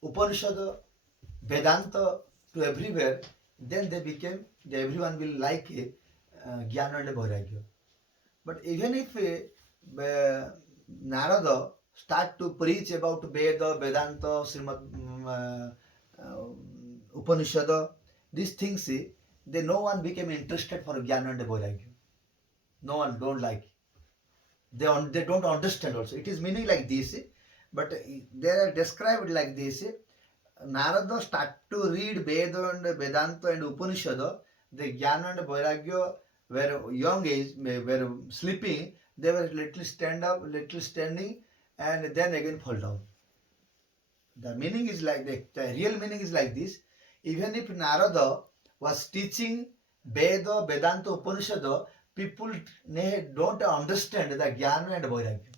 Upanishad, Vedanta to everywhere, then everyone will like Jnana and Vairagya. But even if Narada start to preach about Veda, Vedanta, Srimad, Upanishad, these things, no one became interested for Jnana and Vairagya. No one don't like. They don't understand also. It is meaning like this, but they are described like this. Narada start to read Veda and Vedanta and Upanishad. The Jnana and Vairagya were young age, were sleeping. They were little stand up, little standing, and then again fall down. The meaning is like the real meaning is like this. Even if Narada was teaching Veda, Vedanta, Upanishad, people don't understand the Jnana and Vairagya.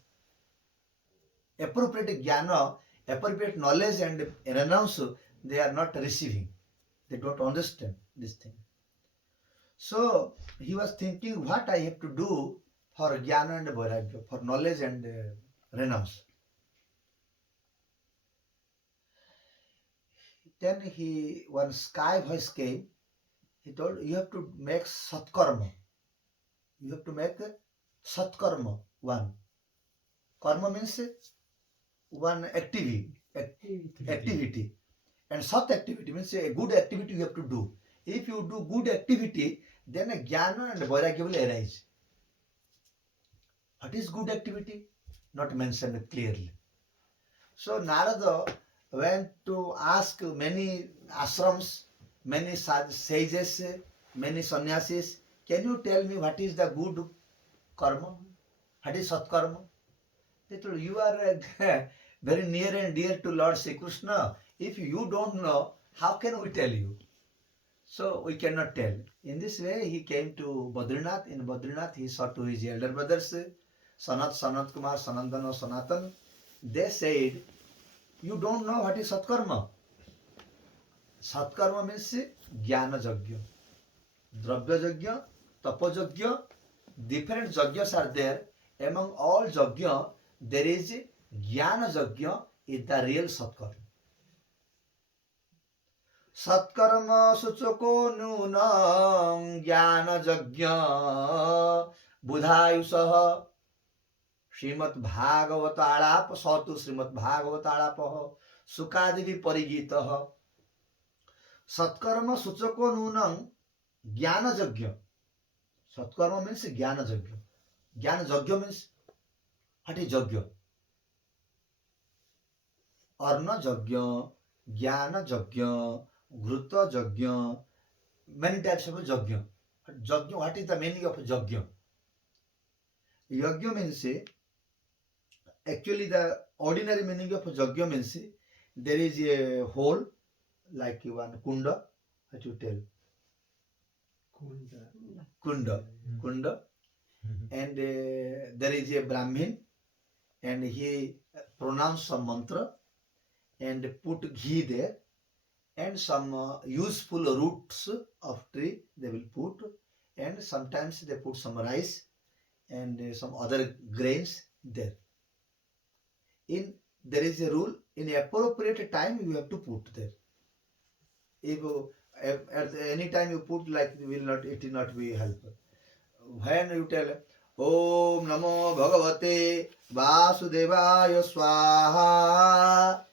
Appropriate Jnana, appropriate knowledge and renounce, they are not receiving. They don't understand this thing. So he was thinking, what I have to do for Jnana and Vairagya, for knowledge and renounce. Then one sky voice came. He told, you have to make satkarma. You have to make satkarma, one. Karma means one activity. And sat activity means a good activity you have to do. If you do good activity, then a jnana and vairagya will arise. What is good activity? Not mentioned clearly. So Narada went to ask many ashrams, many sages, many sannyasis, can you tell me what is the good karma? What is satkarma? They told, you are very near and dear to Lord Sri Krishna. If you don't know, how can we tell you? So we cannot tell. In this way, he came to Badrinath. In Badrinath, he saw to his elder brothers, Sanat Kumar, Sanandana, Sanatan. They said, you don't know what is Satkarma. Satkarma means Jnana Jagya, Dravya Jagya, Tapo Jagya. Different Jagyas are there. Among all Jagya, there is Jnana Jagya is the real Satkarma. Satkarma Suchoko Nunam Jnana Jagya Budhayusaha Srimad Bhagavatalapa Satu Srimad Bhagavatalapa Sukadivi Parigitaha Satkarma Suchoko Nunam Jnana Jagya. Satkarma means Jnana Jagya. Jnana Jagya means what is Jagya? Arna Jagya, Jnana Jagya, Ghruta Jagya, many types of Jagya. Jagya, what is the meaning of Jagya? Yagya means, actually the ordinary meaning of Jagya means, there is a hole, like one kunda, what you tell? Kunda. And there is a Brahmin, and he pronounced some mantra and put ghee there, and some useful roots of tree they will put, and sometimes they put some rice and some other grains there. There is a rule, in appropriate time you have to put there. If at any time you put, like, it will not be helpful. When you tell Om Namo Bhagavate Vasudevaya Swaha,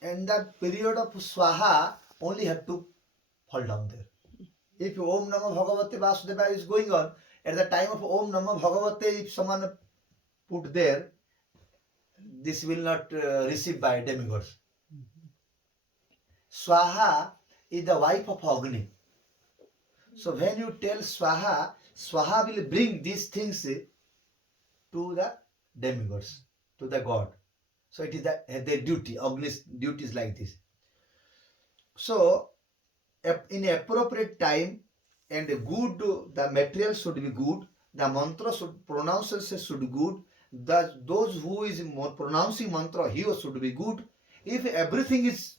and that period of Swaha only have to fall down there. If Om Namo Bhagavate Vasudevaya is going on, at the time of Om Namo Bhagavate, if someone put there, this will not receive by demigods. Swaha is the wife of Agni. So when you tell Swaha, Swaha will bring these things to the demigods, to the god. So it is their duty. Agni's duty is like this. So in appropriate time and good, the material should be good, the mantra pronunciation should be good, those who is pronouncing mantra, he should be good. If everything is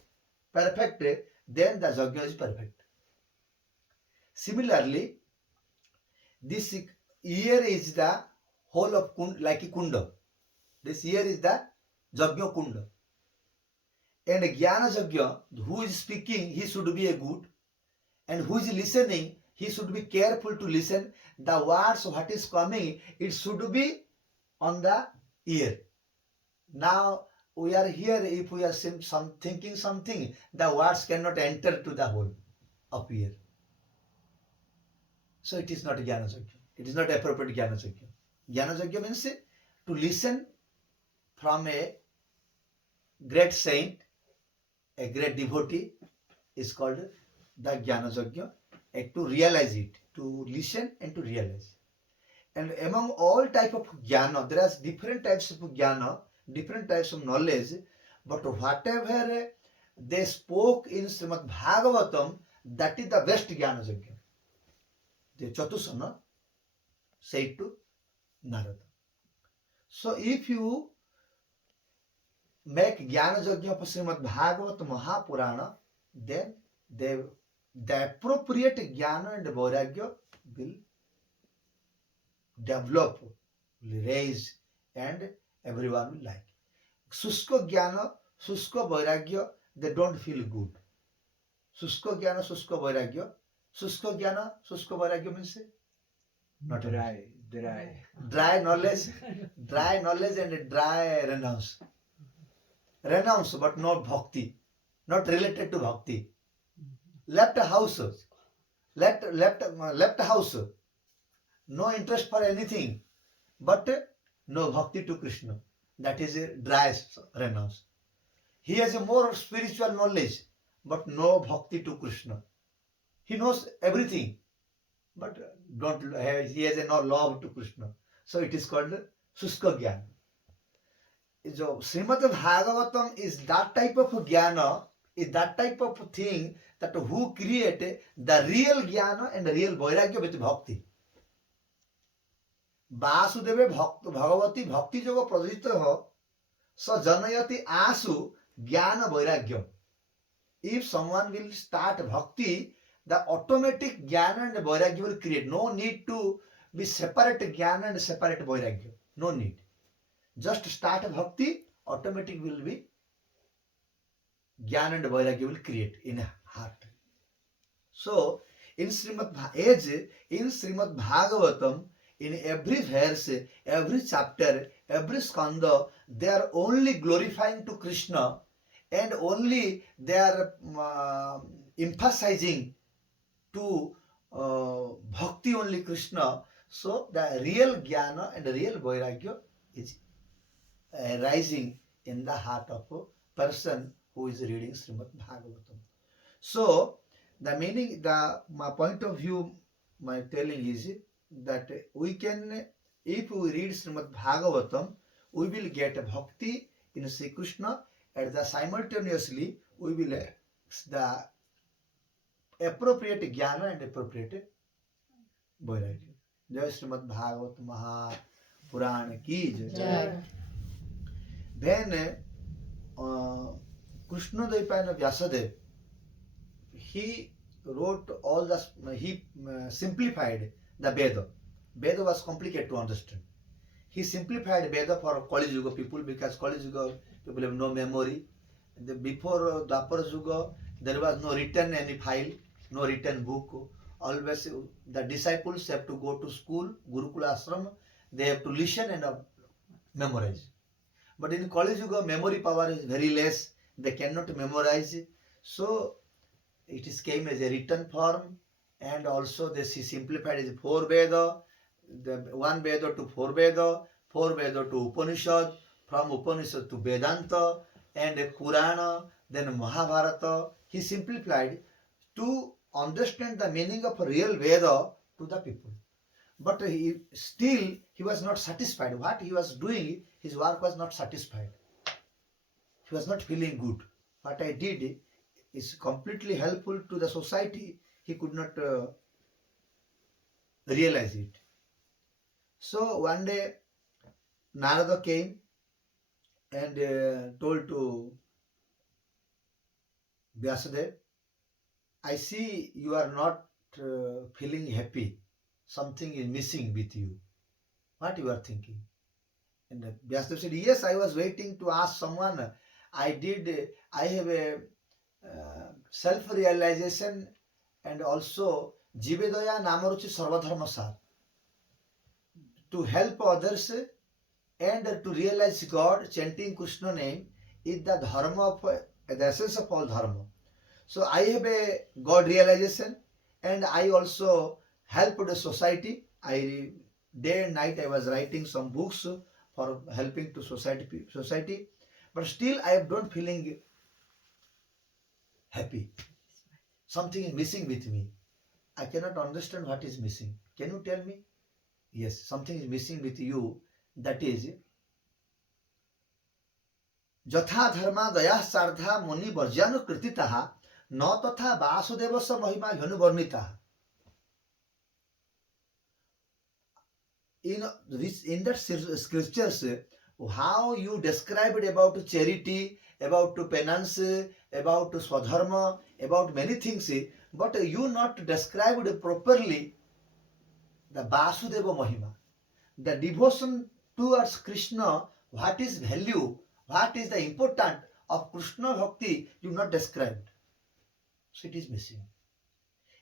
perfect, then the Yajna is perfect. Similarly, this ear is the whole of like a kunda. This ear is the Yajna kunda. And Jnana Yajna, who is speaking, he should be a good. And who is listening, he should be careful to listen. The words, what is coming, it should be on the ear. Now we are here, if we are thinking something, the words cannot enter to the hole of ear. So it is not Jnana Yajna. It is not appropriate Jnana Yajna. Jnana Yajna means to listen from a great saint, a great devotee, is called the Jnana Yajna, and to realize it, to listen and to realize. And among all type of jnana, there are different types of jnana, different types of knowledge, but whatever they spoke in Srimad Bhagavatam, that is the best jnana yajna. The Chatusana said to Narada. So if you make jnana yajna for Srimad Bhagavatam Mahapurana, then the appropriate jnana and vairagya will develop, will raise, and everyone will like. Susko jnana, susko vairagya, they don't feel good. Susko jnana, susko vairagya. Susko jnana, susko vairagya means not Dry. dry knowledge and dry renounce. Renounce, but not bhakti, not related to bhakti. Left house, left house. No interest for anything, but no bhakti to Krishna. That is a dry renounce. He has a more spiritual knowledge, but no bhakti to Krishna. He knows everything, but he has no love to Krishna. So it is called Suska Jnana. So Srimad Bhagavatam is that type of jnana, is that type of thing that who create the real jnana and the real vairagya with bhakti. वासुदेवे Bhagwati भक्ति जोग प्रदीत स जनयति आसु ज्ञान वैराग्यम. If someone will start bhakti, the automatic jnana and vairagya will create. No need to be separate jnana and separate vairagya. No need. Just start bhakti, automatic will be jnana and vairagya will create in a heart. So in Srimad Bhagavatam, in every verse, every chapter, every skanda, they are only glorifying to Krishna, and only they are emphasizing to bhakti only Krishna. So the real jnana and the real vairagya is rising in the heart of a person who is reading Srimad Bhagavatam. So the meaning, my point of view, my telling is that we can, if we read Srimad Bhagavatam, we will get bhakti in Sri Krishna, and simultaneously we will the appropriate jnana and appropriate vairagya. Jai Srimad Bhagavatam Mahapurana ki jai. Then Krishna Dvaipayana Vyasadeva, he wrote all the, he simplified the Veda. Veda was complicated to understand. He simplified Veda for Kali Yuga people, because Kali Yuga people have no memory. Before Dwapara Yuga, there was no written any file, no written book. Always the disciples have to go to school, Gurukula Ashram, they have to listen and memorize. But in Kali Yuga, memory power is very less, they cannot memorize. So it is came as a written form, and also this is simplified as 4 Veda, the 1 Veda to 4 Veda, 4 Veda to Upanishad, from Upanishad to Vedanta, and a Purana, then Mahabharata. He simplified to understand the meaning of a real Veda to the people. But he was not satisfied. What he was doing, his work was not satisfied. He was not feeling good. What I did is completely helpful to the society. He could not realize it. So one day Narada came and told to Vyasadeva, I see you are not feeling happy. Something is missing with you. What you are thinking? And Vyasadeva said, yes, I was waiting to ask someone. I have a self-realization, and also Jivedaya Namaruchi Sarvadharmasar. To help others And to realize God, chanting Krishna name is the dharma of the essence of all dharma. So I have a God realization, and I also help the society. Day and night I was writing some books for helping to society, but still I don't feeling happy. Something is missing with me. I cannot understand what is missing. Can you tell me? Yes, something is missing with you. That is यथा धर्मा दया सार्धा मुनि वर्ज्यानुकृतितः न तथा वासुदेवस्य महिमा ह्यनुवर्णितः. In that scriptures, how you described about charity, about penance, about swadharma, about many things, but you not described properly the Vasudeva Mahima, the devotion towards Krishna. What is value? What is the important of Krishna Bhakti? You not described. So it is missing.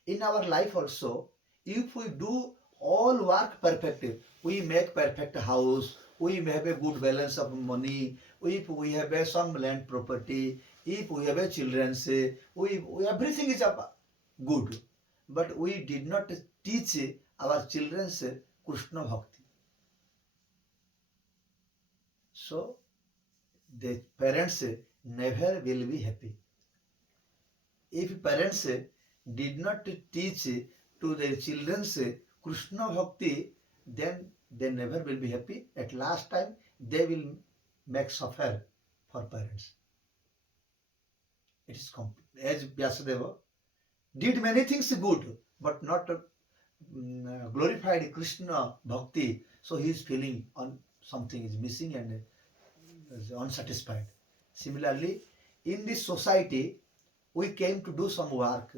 In our life also, if we do all work perfectly, we make perfect house, we have a good balance of money, if we have some land property, if we have a children, everything is good. But we did not teach our children Krishna Bhakti. So the parents never will be happy. If parents did not teach to their children Krishna Bhakti, then they never will be happy. At last time, they will make suffer for parents. It is complete. As Vyasadeva did many things good, but not glorified Krishna Bhakti. So he is feeling something is missing and is unsatisfied. Similarly, in this society, we came to do some work.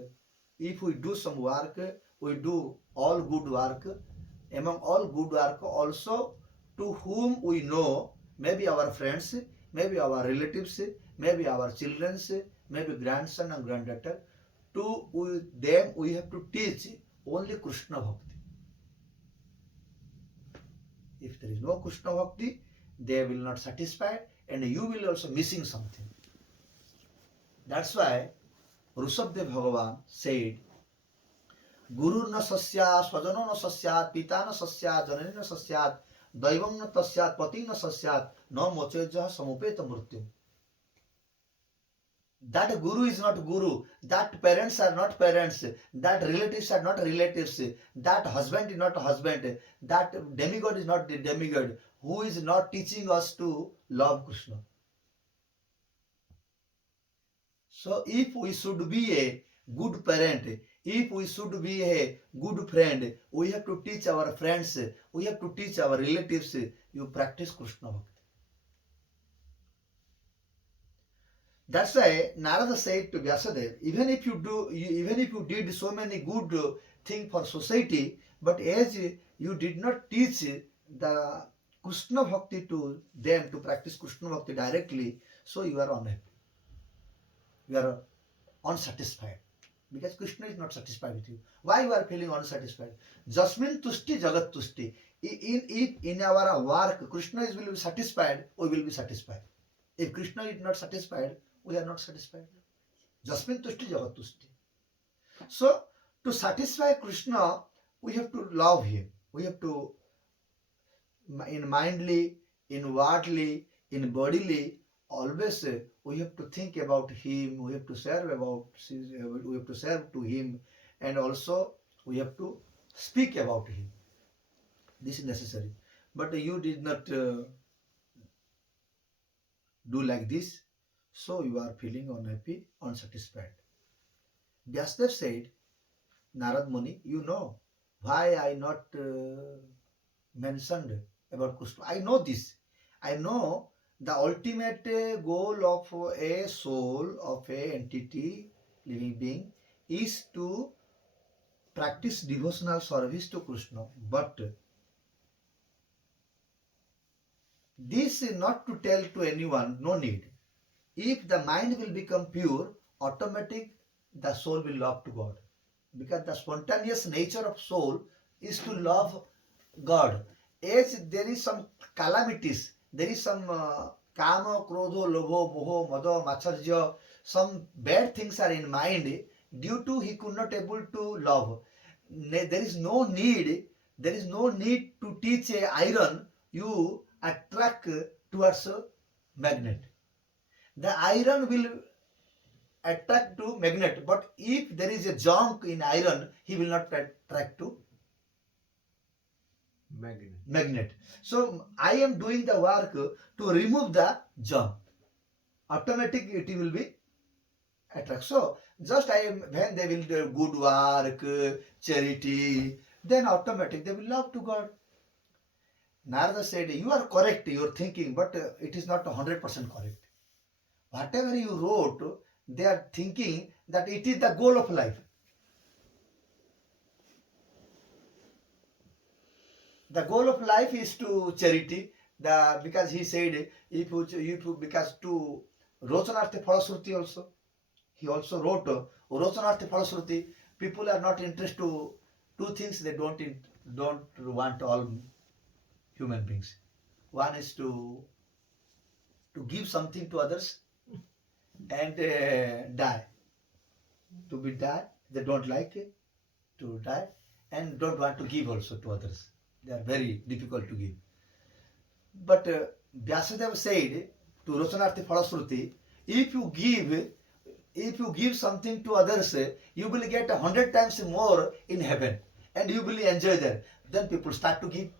If we do some work, we do all good work. Among all good work also, to whom we know, maybe our friends, maybe our relatives, maybe our children, maybe grandson and granddaughter, to them we have to teach only Krishna Bhakti. If there is no Krishna Bhakti, they will not satisfy, and you will also missing something. That's why Rushabdev Bhagavan said, Guru na sasyat, swajano na sasyat, pita na sasyat, janani na sasyat, daivam na tasyat, pati na sasyat, na mochejaha samupeta mrityu. That guru is not guru, that parents are not parents, that relatives are not relatives, that husband is not husband, that demigod is not the demigod, who is not teaching us to love Krishna. So if we should be a good parent, if we should be a good friend, we have to teach our friends, we have to teach our relatives, you practice Krishna Bhakti. That's why Narada said to Vyasadeva, even if you did so many good things for society, but as you did not teach the Krishna Bhakti to them to practice Krishna Bhakti directly, so you are unhappy. You are unsatisfied. Because Krishna is not satisfied with you. Why you are feeling unsatisfied? Jasmin tushti jagat tushti. If in our work Krishna will be satisfied, we will be satisfied. If Krishna is not satisfied, we are not satisfied. Jasmin tushti jagat tushti. So to satisfy Krishna, we have to love him. We have to, in mindly, in wordly, in bodily, always we have to think about him, we have to serve to him, and also we have to speak about him. This is necessary. But you did not do like this, so you are feeling unhappy, unsatisfied. Vyasadeva said, Narad Muni, you know why I not mentioned about Krishna. I know this. I know the ultimate goal of a soul, of a entity, living being, is to practice devotional service to Krishna. But this is not to tell to anyone, no need. If the mind will become pure, automatic the soul will love to God. Because the spontaneous nature of soul is to love God. as there is some calamities, there is some kama, krodho, lobho, moho, mado, macharya, some bad things are in mind, due to he could not able to love. There is no need, to teach a iron, you attract towards a magnet. The iron will attract to magnet, but if there is a junk in iron, he will not attract to magnet. So I am doing the work to remove the junk. Automatic it will be attract. So just when they will do good work, charity, then automatic they will love to God. Narada said, you are correct, you are thinking, but it is not 100% correct. Whatever you wrote, they are thinking that it is the goal of life. The goal of life is to charity. Because he said, if you because to Rochanartha Phalasruti also, he also wrote Rochanartha Phalasruti. People are not interested to two things. They don't want all human beings. One is to give something to others and die. To be die, they don't like it, to die, and don't want to give also to others. They are very difficult to give. But Vyasadeva said to Rochanartha Phalasruti, if you give something to others, you will get 100 times more in heaven, and you will enjoy there. Then people start to give.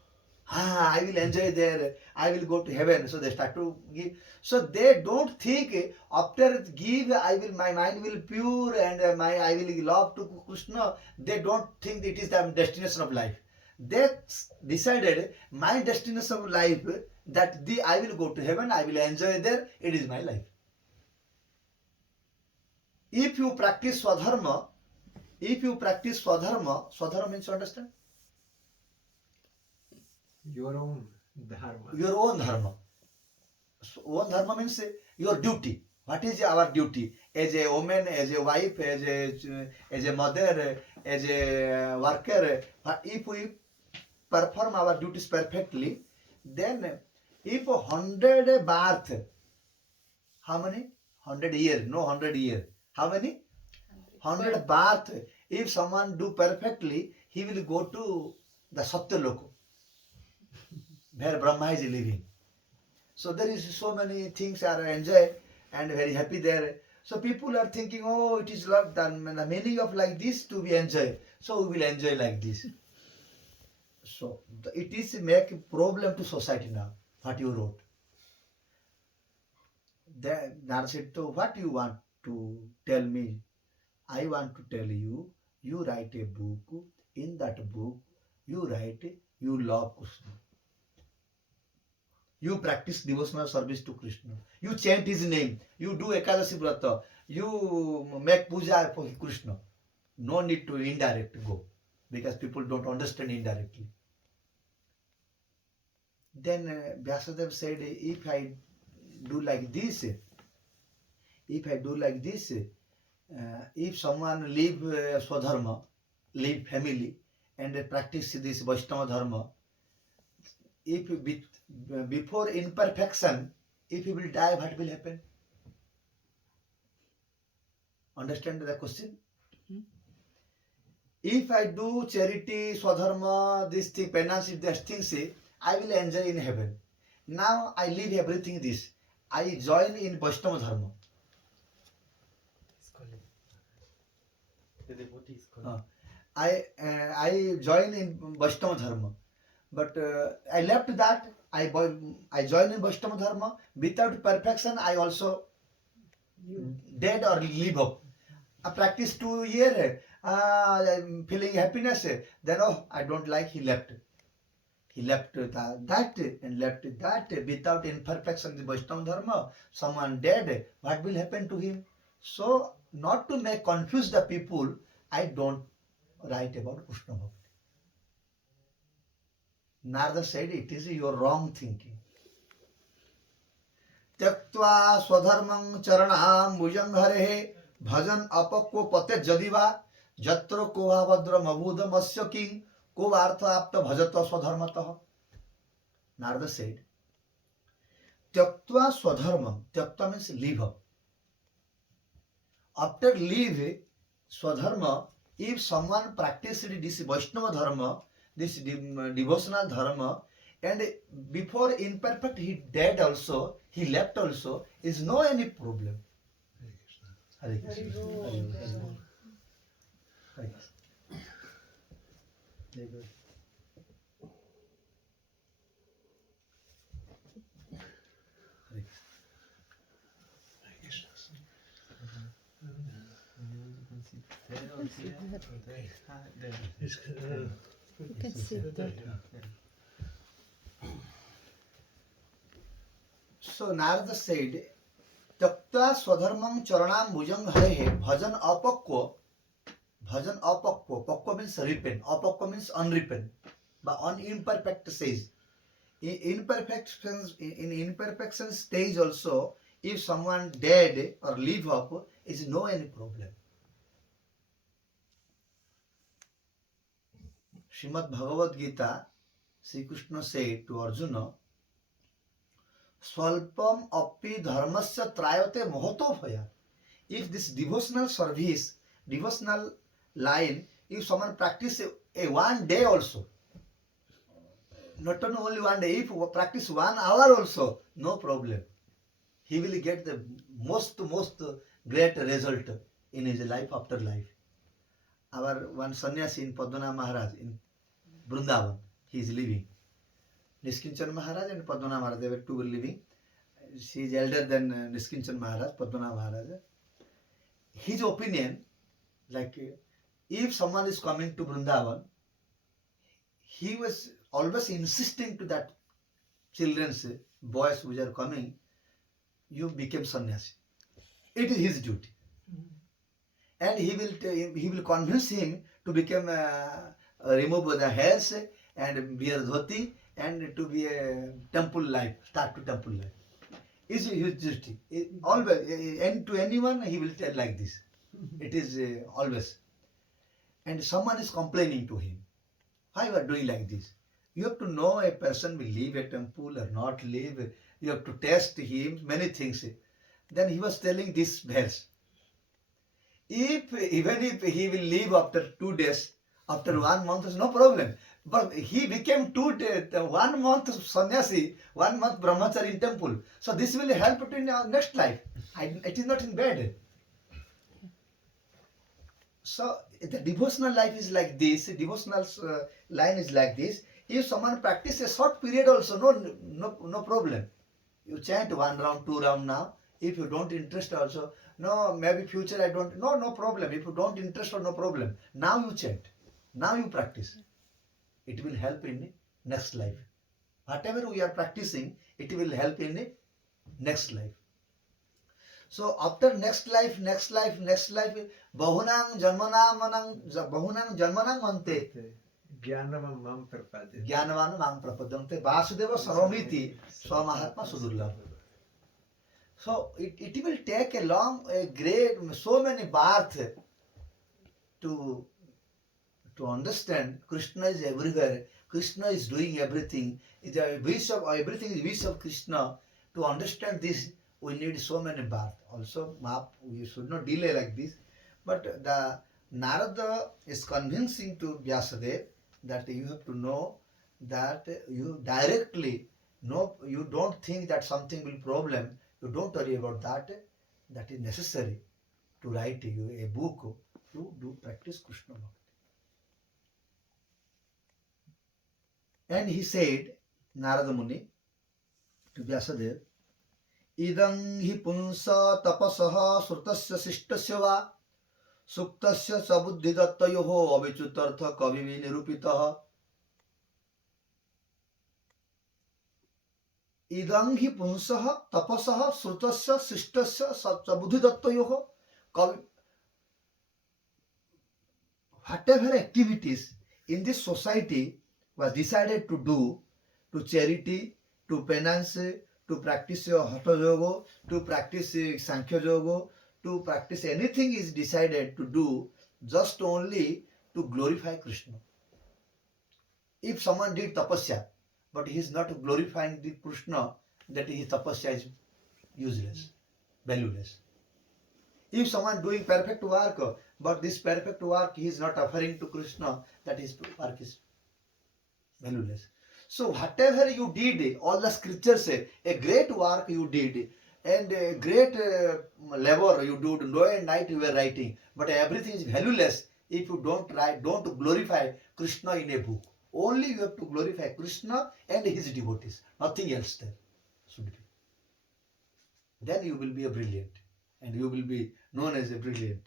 I will enjoy there, I will go to heaven. So they start to give. So they don't think after give, my mind will pure and I will love to Krishna. They don't think it is the destination of life. They decided my destination of life, that I will go to heaven, I will enjoy there, it is my life. If you practice swadharma, swadharma means, you understand? Your own dharma. Your own dharma. Own dharma means your duty. What is our duty? As a woman, as a wife, as a mother, as a worker, if we perform our duties perfectly, then if 100 birth, how many? 100 years, no 100 years. How many? 100 birth. If someone do perfectly, he will go to the Satya Loka, where Brahma is living. So there is so many things are enjoy and very happy there. So people are thinking, oh, it is love, the meaning of like this to be enjoy. So we will enjoy like this. So it is make a problem to society now, what you wrote. Then Narada said, so what you want to tell me? I want to tell you, you write a book. In that book, you write, you love Krishna. You practice devotional service to Krishna. You chant his name. You do Ekadasi Vrata. You make puja for Krishna. No need to indirect go, because people don't understand indirectly. Then Vyasadeva said, if I do like this, if someone leave Swadharma, leave family, and practice this Vaishnava Dharma, if before imperfection, if he will die, what will happen? Understand the question? If I do charity, Swadharma, this thing, penance, these things, I will enjoy in heaven. Now I leave everything this. I join in Vaishnava Dharma. The devotee is calling. I join in Vaishnava Dharma. But I left that. I join in Vaishnava Dharma. Without perfection, I also dead or live up. I practice 2 years. I'm feeling happiness. Then I don't like. He left. He left that and left that without imperfection. The Vaishnava Dharma. Someone dead. What will happen to him? So not to make confuse the people, I don't write about Krishna Bhakti. Narada said, it is your wrong thinking. Tyaktva swadharmam charanam bhujanghare bhajan apakko pate jadiva jatra koha vadra mabudha masya king ko artha apta bhajatva swadharmatah. Narada said, Tyaktva swadharmam. Tyakta means leave up. After leave swadharma, if someone practiced this Vaishnava dharma, this devotional dharma, and before imperfect he died also, he left also, is no any problem. Hare Krishna. Hare Krishna. Hare Krishna. Very good. Hare Krishna. You can sit there or here or there. There. You can sit there. So Narada said, Takta swadharmam charanam bhujang hare bhajan apakwa. Bhajan apakwa. Pakwa means repent. Apakwa means unrepent. But unimperfect says. In imperfection stage also, if someone dead or leave up, is no any problem. Srimad Bhagavad Gita, Sri Krishna said to Arjuna, Swalpam api dharmasya trayate mohoto bhaya. If this devotional service, devotional line, if someone practice a 1 day also, not only 1 day, if practice 1 hour also, no problem. He will get the most great result in his life after life. Our one sannyasi in Padmanath Maharaj in Vrindavan, he is living. Niskinchan Maharaj and Padmanath Maharaj, they were two living. She is elder than Niskinchan Maharaj, Padmanath Maharaj. His opinion, like if someone is coming to Vrindavan, he was always insisting to that children's boys who are coming, you become sannyasi. It is his duty. And he will convince him to become remove the hairs and wear dhoti and to be a temple life, start to temple life. Is his duty. Always, and to anyone he will tell like this. It is always. And someone is complaining to him. Why you are doing like this? You have to know a person will leave a temple or not leave. You have to test him, many things. Then he was telling this verse. Even if he will leave after 2 days, after 1 month, is no problem. But he became 1 month sannyasi, 1 month brahmachari in temple. So this will help in our next life. It is not in bed. So the devotional life is like this. Devotional line is like this. If someone practice a short period also, no problem. You chant 1 round, 2 round now. If you don't interest also, no, maybe future I don't, no problem. If you don't interest or no problem. Now you chant. Now you practice. It will help in next life. Whatever we are practicing, it will help in next life. So after next life, bahunang janmanang mante. Jnanavam mam prapadya. Jnanavan mam prapadante. Vasudeva sarvamriti swamahatma sudurlabha. So it will take a great, so many births to understand Krishna is everywhere. Krishna is doing everything. Everything is wish of Krishna. To understand this, we need so many births. Also, we should not delay like this. But the Narada is convincing to Vyasadeva that you have to know that you directly know, you don't think that something will problem. You don't worry about that. That is necessary to write you a book to do practice Krishna Bhakti. And he said, Narada Muni to Vyasadeva, Idang hi punsa tapasaha srutasya sishtasya va suktasya sabuddhidattayoho avichutartha kavivi nirupitaha. Idang hi punsaha tapasaha srutasya sishtasya sabuddhidattayoho kavi. Whatever activities in this society was decided to do, to charity, to penance, to practice your Hatha Yoga, to practice Sankhya Yoga, to practice anything is decided to do just only to glorify Krishna. If someone did tapasya, but he is not glorifying the Krishna, that his tapasya is useless, valueless. If someone doing perfect work, but this perfect work he is not offering to Krishna, that his work is valueless. So whatever you did, all the scriptures say, a great work you did, and a great labor you do, day and night you were writing, but everything is valueless if you don't write, don't glorify Krishna in a book. Only you have to glorify Krishna and his devotees, nothing else there should be. Then you will be a brilliant, and you will be known as a brilliant.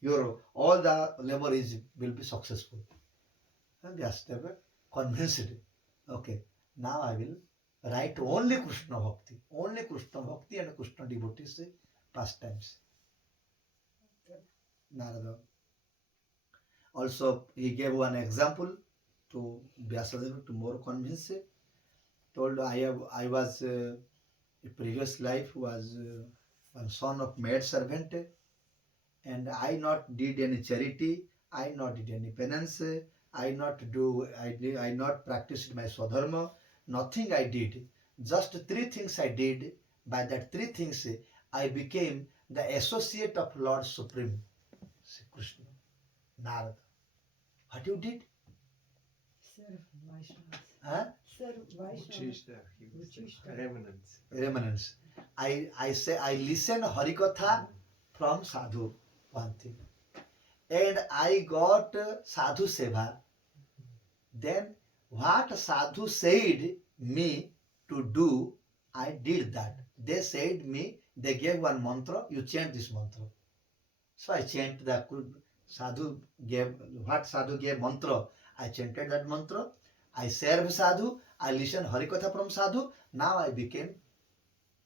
Your all the labor will be successful. And just convinced. Okay, now I will write only Krishna Bhakti and Krishna devotees pastimes. Narada. Also, he gave one example to Vyasadeva to more convince. Told I was a previous life was one son of maid servant, and I not did any charity, I not did any penance, I not practiced my swadharma, nothing I did. Just 3 things I did. By that 3 things, I became the associate of Lord Supreme, Sri Krishna. Narada. What you did? Serve Vaishnavas. Huh? Serve Vaishnavas. Uchishta, he was the remnants. Remnants. I say I listen Harikatha from Sadhu, one thing. And I got Sadhu Seva. Then what Sadhu said me to do, I did that. They said me, they gave one mantra, you chant this mantra. So I chanted that Sadhu gave, what Sadhu gave mantra, I chanted that mantra. I serve Sadhu, I listen Harikatha from Sadhu. Now I became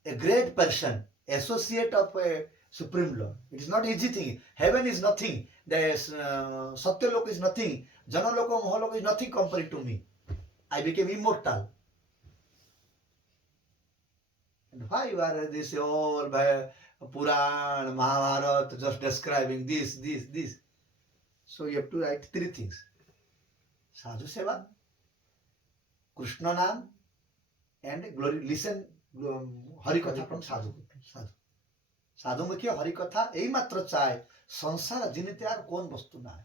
a great person, associate of a Supreme Lord. It is not easy thing. Heaven is nothing. The Satyalok is nothing. Janaloka, Mahaloka is nothing compared to me. I became immortal. And why you are this all by Puran, Mahabharata, just describing this. So you have to write 3 things. Sadhu Seva, Krishna Nam, and glory, listen Harikatha from Sadhu. साधु मुख्य हरि कथा यही मात्र चाहे संसार जिनिते यार कौन वस्तु ना है.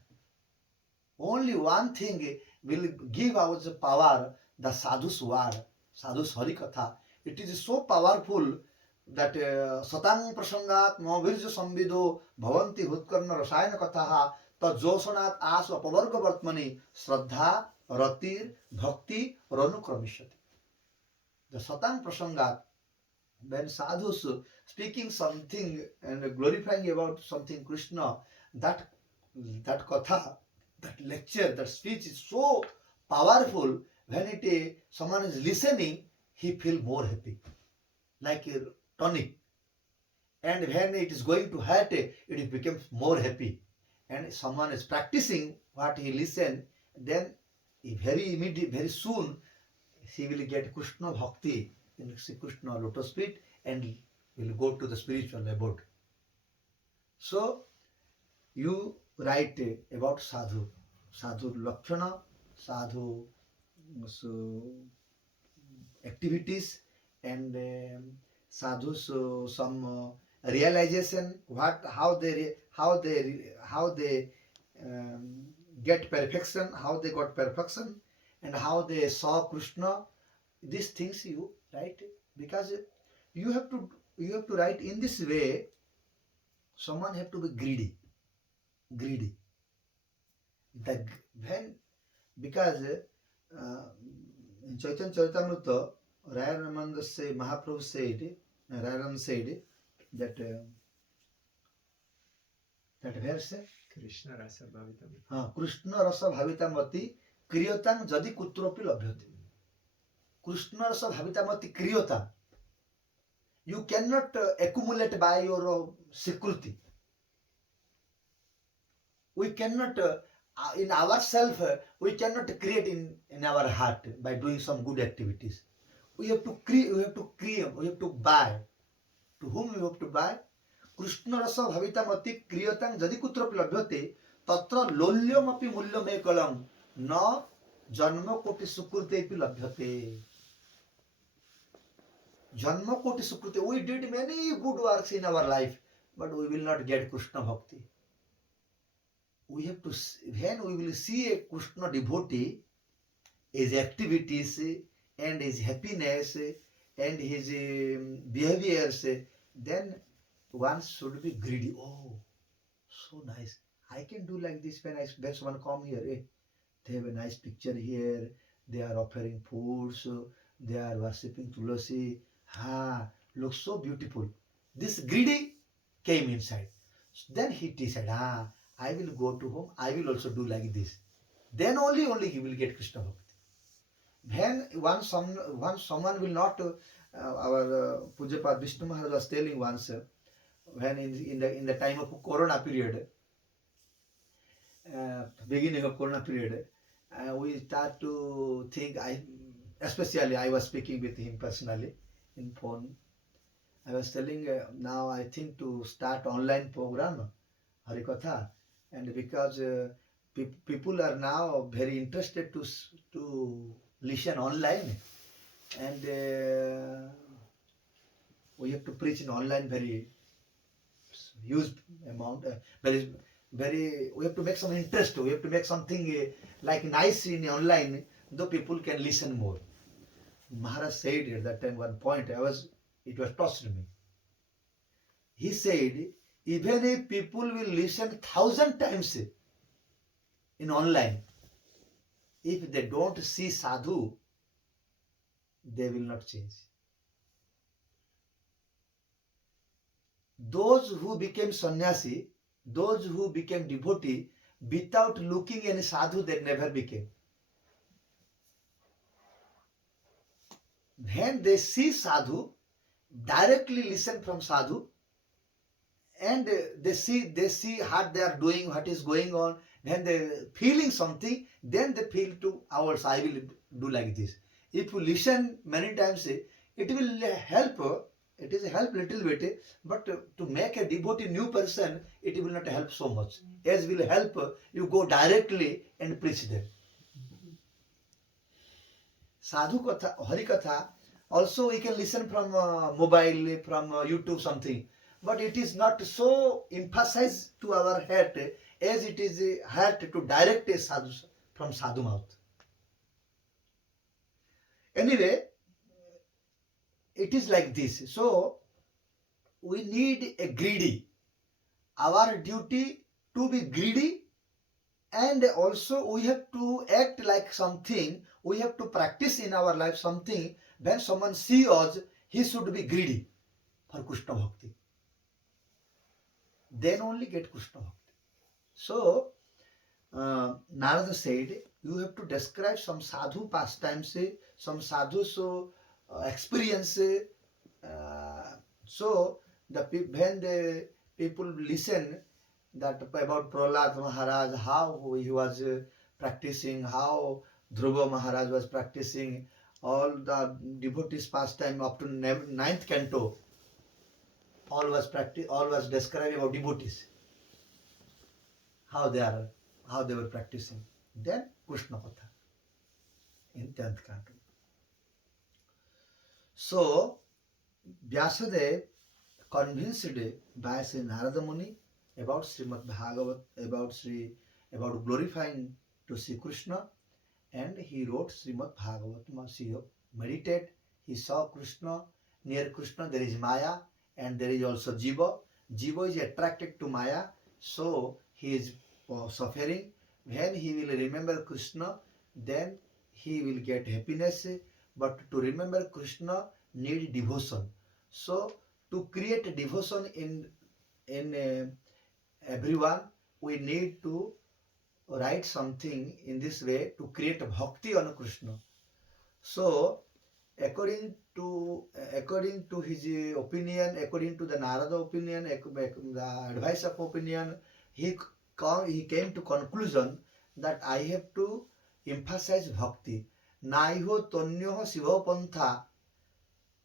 Only one thing will give out the power, the sadhu's word, sadhu's hari katha. It is so powerful that satang prasangat mavirja samvido bhavanti hutkarna rasayana katha ta josanat as apavarga vartmani shraddha ratir bhakti ranukramishati. The satang prasangat, when sadhus speaking something and glorifying about something Krishna, that katha, that lecture, that speech is so powerful. When someone is listening, he feel more happy, like a tonic. And when it is going to hurt, it becomes more happy. And someone is practicing what he listen, then very immediate, very soon, he will get Krishna Bhakti in Sri Krishna lotus feet and will go to the spiritual abode. So, you write about sadhu lakshana, sadhu activities, and sadhu's some realization, how they get perfection, how they got perfection, and how they saw Krishna. These things you write, because you have to write in this way. Someone have to be greedy. Because in Chaitanya Charitamrita, Rayananda say, Mahaprabhu said, Rayananda said that verse, Krishna Rasa Bhavitam. Krishna Rasa Bhavitamati Kriyotam Jadi Kutropi Labhyati. Krishna Rasa Bhavitamati Kriyotam. You cannot accumulate by your security. We cannot, in ourselves, we cannot create in our heart by doing some good activities. We have to create, we have to buy. To whom we have to buy? Krishna Rasa Bhavitamati Kriyatang Jadi Kutropi Labhyate Tatra Lolyam Api Mulyam Ekalam Na Janma Koti Sukurtepi Labhyate. Janma koti sukriti. We did many good works in our life, but we will not get Krishna bhakti. We have to, when we will see a Krishna devotee, his activities and his happiness and his behaviors, then one should be greedy. Oh, so nice. I can do like this when someone come here. They have a nice picture here. They are offering foods. They are worshipping Tulasi. Looks so beautiful. This greedy came inside. Then he decided, I will go to home. I will also do like this. Then only he will get Krishna Bhakti. Once someone will not, our Pujapad Vishnu Maharaj was telling once, when in the time of Corona period, beginning of Corona period, we start to think. Especially I was speaking with him personally in phone. I was telling, now I think to start online program Harikatha, and because people are now very interested to listen online, and we have to preach in online very huge amount, very we have to make some interest, we have to make something like nice in online, though people can listen more. Maharaj said at that time one point, it was touched me. He said, even if people will listen 1,000 times in online, if they don't see sadhu, they will not change. Those who became sannyasi, those who became devotee, without looking any sadhu, they never became. When they see sadhu, directly listen from sadhu, and they see what they are doing, what is going on, when they feeling something, then they feel to ours, I will do like this. If you listen many times, it will help. It is a help little bit, but to make a devotee new person, it will not help so much. As will help you go directly and preach them. Sadhu Katha, Hari Katha, also we can listen from mobile, from YouTube something, but it is not so emphasized to our heart as it is a heart to direct a sadhu from sadhu mouth. Anyway, it is like this. So we need a greedy. Our duty to be greedy, and also we have to act like something. We have to practice in our life something. When someone sees us, he should be greedy for Krishna Bhakti. Then only get Krishna Bhakti. So Narada said, you have to describe some sadhu pastimes, some sadhu experience. So when the people listen that about Prahlad Maharaj, how he was practicing, how Dhruva Maharaj was practicing, all the devotees pastime up to 9th canto, all was describing about devotees, how they were practicing. Then Krishna Katha in 10th canto. So Vyasadeva, convinced by Sri Narada Muni about Srimad Bhagavat, about glorifying to Sri Krishna, and he wrote Srimad Bhagavatam. He meditated, he saw Krishna. Near Krishna there is Maya, and there is also Jiva. Jiva is attracted to Maya, so he is suffering. When he will remember Krishna, then he will get happiness. But to remember Krishna need devotion. So to create devotion in everyone, we need to write something in this way to create bhakti on Krishna. So according to his opinion, according to the Narada opinion, the advice of opinion, he came to conclusion that I have to emphasize bhakti. Naiho tonyoho shivapantha,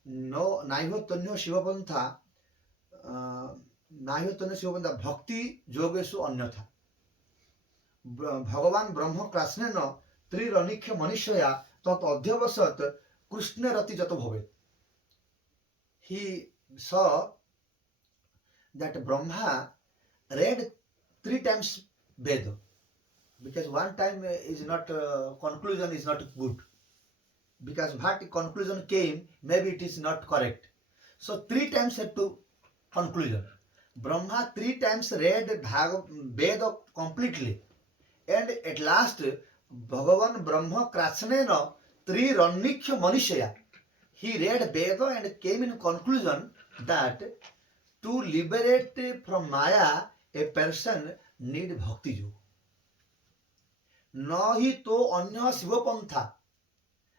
no naiho tonyoho shivapantha, naiho tonyoho shivapantha bhakti yogesu anyatha. भगवान ब्रह्म कृष्णेन त्रिरनिक्ष मनुष्यया तत् अध्यवसत कृष्ण रति जत भवे. he saw that Brahma read 3 times Veda, because one time is not conclusion is not good, because what conclusion came, maybe it is not correct. So 3 times had to conclusion. Brahma 3 times read Veda completely, and at last Bhagavan Brahma Krasnena Trirannikhya Manishaya, he read Veda and came in conclusion that to liberate from Maya, a person need Bhakti Yoga. Nahi to anya Sivapantha.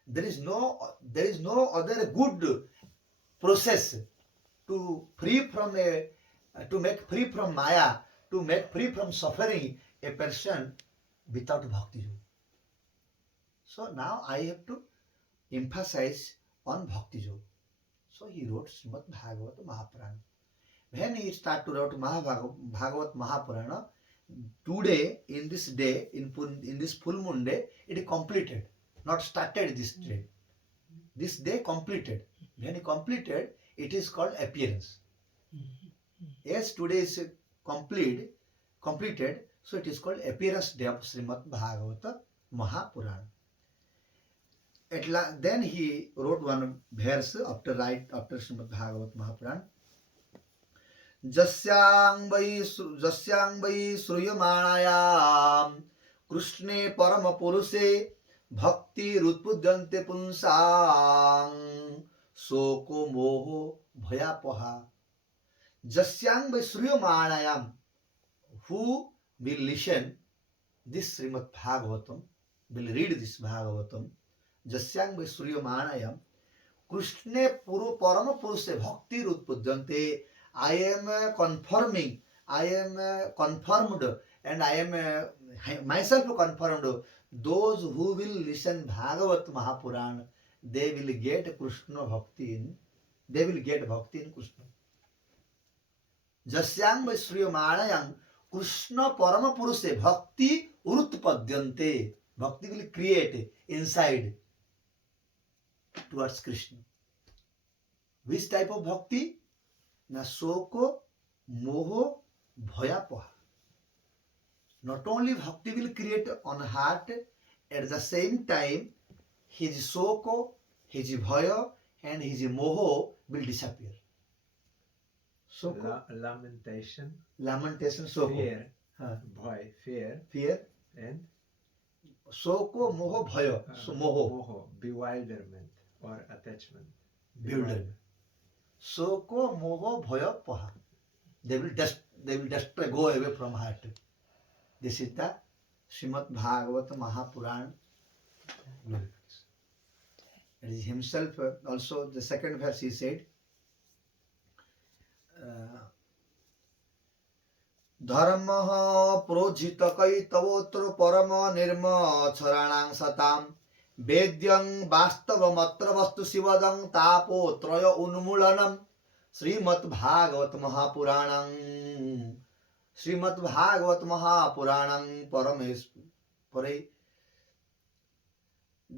There is no other good process to make free from Maya, to make free from suffering a person without Bhakti Yoga. So now I have to emphasize on Bhakti Yoga. So he wrote Srimad Bhagavatam Mahapurana. When he started to write Bhagavad Mahapurana, today, in this day, in this full moon day, it is completed. Not started this day. This day completed. When he completed, it is called appearance. Yes, today is completed, so it is called appearance day of Srimad Bhagavata Mahapurana. Then he wrote one verse after Srimad Bhagavata Mahapurana. जस्यां वै श्रूयमाणायां कृष्णे परम पुरुषे भक्ति रुत्पुद्यन्ते पुंसां शोको मोहो भयापहा. जस्यां वै श्रूयमाणायां, who will listen this Srimad Bhagavatam, will read this Bhagavatam, जस्यां वै श्रूयमाणायां कृष्णे परम पुरुषे भक्ति रुत्पुद्यन्ते. I am confirmed, and I am myself confirmed. Those who will listen Bhagavat Mahapurana, they will get Krishna Bhakti in Krishna. Jasyang Sriyamanayang Krishna Parama Purushe Bhakti Urutpadyante. Bhakti will create inside towards Krishna. Which type of bhakti? Na soko, moho, bhayapaha. Not only bhakti will create on heart, at the same time his soko, his bhaya and his moho will disappear. Soko, lamentation, soko. fear, bhaya, Fear, and soko, moho, bhaya. So moho, bewilderment or attachment. bewilderment. Soko, moho, bhaya, paha. They will destroy, go away from heart. This is the Srimad Bhagavata Mahapurana. It is himself also, the second verse he said, Dharmaha projita kaitavotra parama nirma charanang satam Vedyang Bastava Matra Vastu Sivadang Tapo Traya Unmulanam Srimad Bhagavat Mahapuranam Srimad Bhagavat Mahapuranam Parameshpare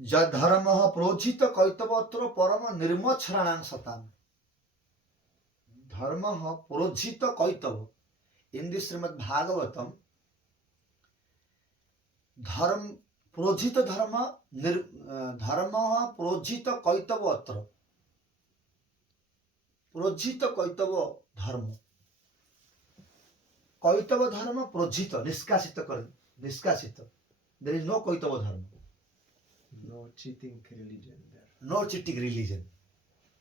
Jadharmaha Projita Kaitavatra Parama Nirmacharanang Satam. Dharmaha Projita Kaitava. In this Srimad Bhagavatam, Projita dharma, dharma projita kaitava atra. Projita kaitava dharma. Kaitava dharma projita, niskasita. There is no kaitava dharma. No cheating religion there. No cheating religion.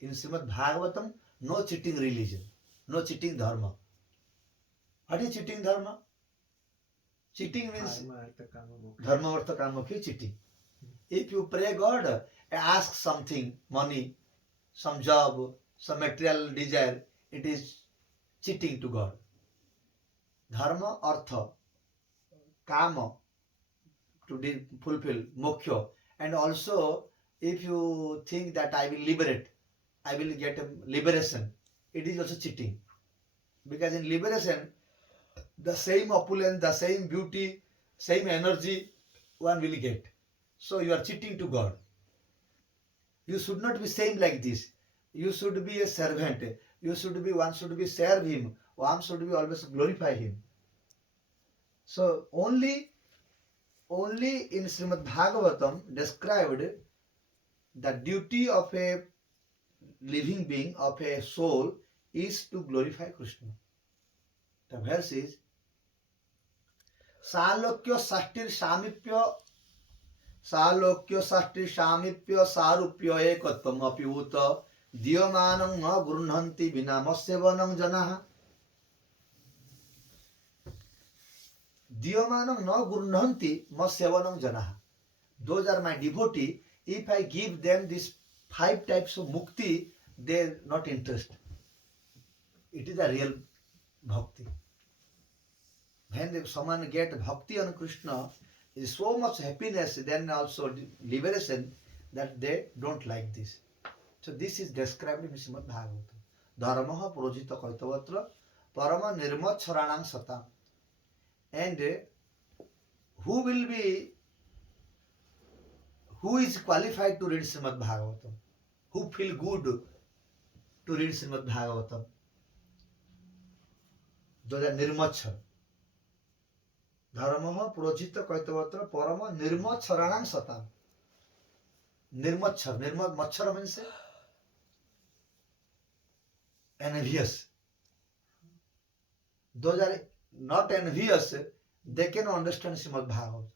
In Srimad Bhagavatam, no cheating religion. No cheating dharma. What is cheating dharma? Cheating means dharma, artha, kama, cheating. If you pray God, ask something, money, some job, some material desire, it is cheating to God. Dharma, artha, kama, to fulfill, moksha. And also, if you think that I will liberate, I will get a liberation, it is also cheating. Because in liberation, the same opulence, the same beauty, same energy, one will get. So you are cheating to God. You should not be saying like this. you should be a servant. One should be serve him. One should be always glorify him. So only in Srimad Bhagavatam described the duty of a living being, of a soul, is to glorify Krishna. The verse is Salokya Sashtir Samipya Sarupya Ekatvam Apyuta Diyamanam Na Grunhanti Vinamasyavanam Janaha. Diyamanam Na Grunhanti Masyavanam Janaha. Those are my devotee. If I give them these 5 types of mukti, they are not interested. It is a real bhakti. When someone get bhakti on Krishna, there is so much happiness, then also liberation, that they don't like this. So this is described in Srimad Bhagavatam. Dharmaha projita kaitavatra parama nirmacharanam satam. And who is qualified to read Srimad Bhagavatam? Who feel good to read Srimad Bhagavatam? Those are nirmachar. Dharmaha projita kaitavatra parama nirmacharanam satam. Nirmachar. Machara means envious. Those are not envious, they can understand Srimad Bhagavatam.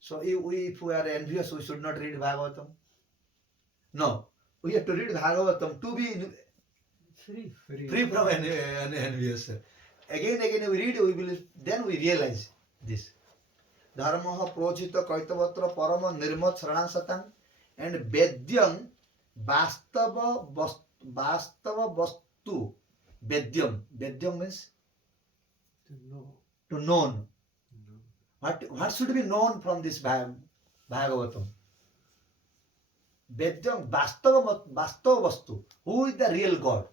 So if we are envious, we should not read Bhagavatam. No, we have to read Bhagavatam to be free from envious. Again we read, then we realize this. Dharmaha projita kaitavatra parama nirmat saranam satam. And Vedyam Vastava Vastu. Vedyam. Vedyam means to known. What should be known from this Bhagavatam? Vedyam Vastava Vastu. Who is the real God?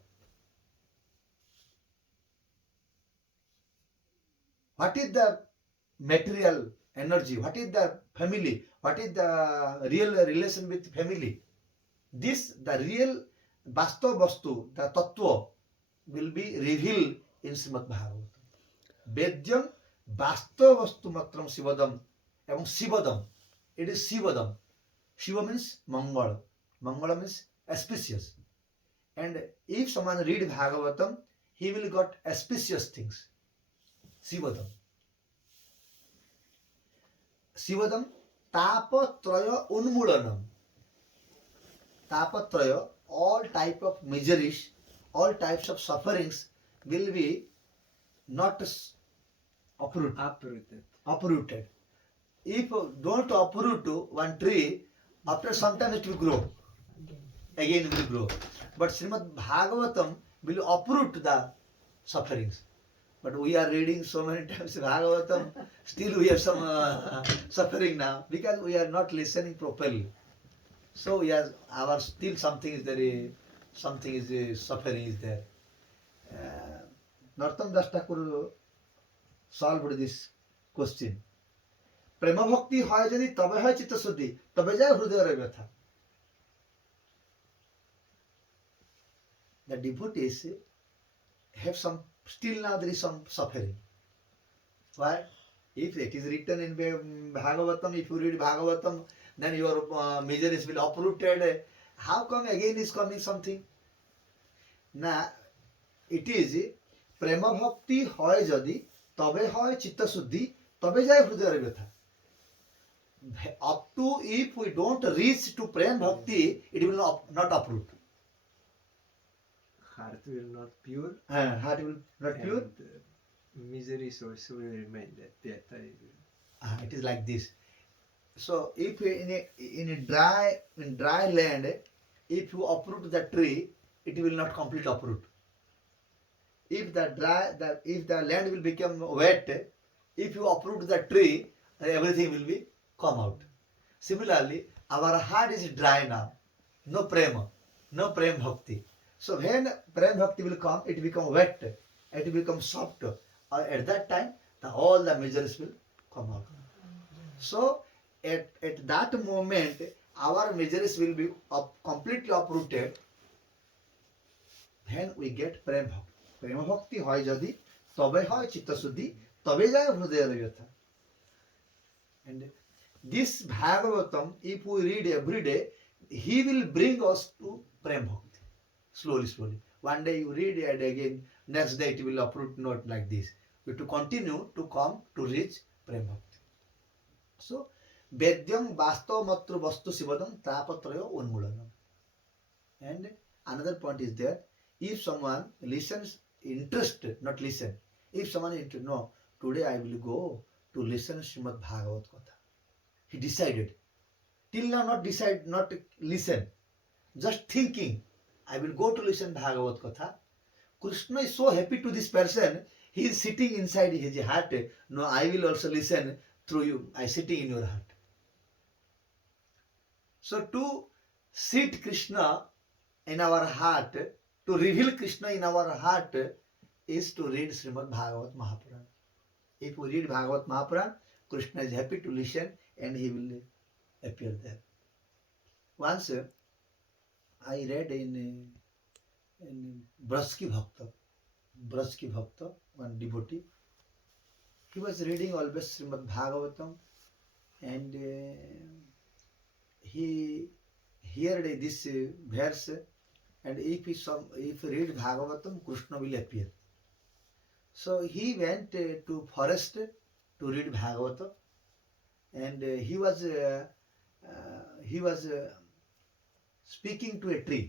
What is the material energy? What is the family? What is the real relation with family? This, the real Vastava Vastu, the Tattva, will be revealed in Srimad Bhagavatam. Vedyam Vastava Vastu Matram Sivadam. Among Sivadam, it is Sivadam. Shiva means Mangala. Mangala means auspicious. And if someone read Bhagavatam, he will got auspicious things. Sivadam. Sivadam Tapatraya Unmulanam. Tapatraya, all type of miseries, all types of sufferings will be not uprooted. If don't uproot one tree, after some time it will grow. Again it will grow. But Srimad Bhagavatam will uproot the sufferings. But we are reading so many times Bhagavatam, still we have some suffering now because we are not listening properly. So we are, our still something is there, suffering is there. Nartam Das Thakur solved this question. Prema bhakti hoy jodi tabe hoy chitta suddhi, tabe jay hrudayar vyatha. The devotees have some, still now there is some suffering. Why? If it is written in Bhagavatam, if you read Bhagavatam, then your miseries will uprooted. How come again is coming something? Now, it is prema bhakti hoy jodi tabe hoy chitta suddhi, tabe jay hrudayar vyatha. Up to if we don't reach to prema bhakti, it will not uproot. Heart will not pure. Heart will not pure. Miseries also will remain. That It is like this. So if in a dry land, if you uproot the tree, it will not completely uproot. If the land will become wet, if you uproot the tree, everything will be come out. Similarly, our heart is dry now. No prema bhakti. So when prema bhakti will come, it become wet, it will become soft. At that time, all the miseries will come out. So at that moment, our miseries will be completely uprooted, then we get প্রেম ভক্তি। প্রেম ভক্তি হয় যদি, তবে হয় চিত্তশুদ্ধি, তবে যায় হৃদয়ের ব্যথা। And this Bhagavatam, if we read every day, he will bring us to prem bhakti. Slowly, slowly. One day you read it again, next day it will uproot not like this. We have to continue to come to reach prem bhakti. So, Vedyam Vastav Matra Vastu Sivadam Tapatrayo Unmulanam. And another point is that if someone listens interested, not listen, if someone interested, no, today I will go to listen Srimad Bhagavat Katha. He decided. Till now not decide, not listen. Just thinking, I will go to listen Bhagavat Katha. Krishna is so happy to this person. He is sitting inside his heart. No, I will also listen through you. I sitting in your heart. So to sit Krishna in our heart, to reveal Krishna in our heart is to read Srimad Bhagavat Mahapuran. If we read Bhagavat Mahapuran, Krishna is happy to listen and he will appear there. Once I read in Brajki Bhakta, one devotee. He was reading always Srimad Bhagavatam and he heard this verse, and if he read Bhagavatam, Krishna will appear. So he went to forest to read Bhagavatam, and he was speaking to a tree.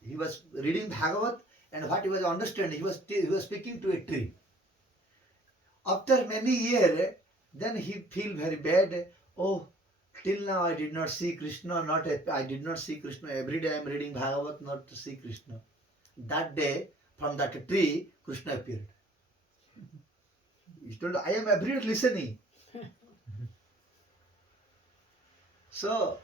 He was reading Bhagavat, and what he was understanding, he was speaking to a tree. After many years, then he feel very bad. Oh, till now I did not see Krishna. I did not see Krishna. Every day I am reading Bhagavat, not to see Krishna. That day, from that tree, Krishna appeared. He told, I am every day listening. So,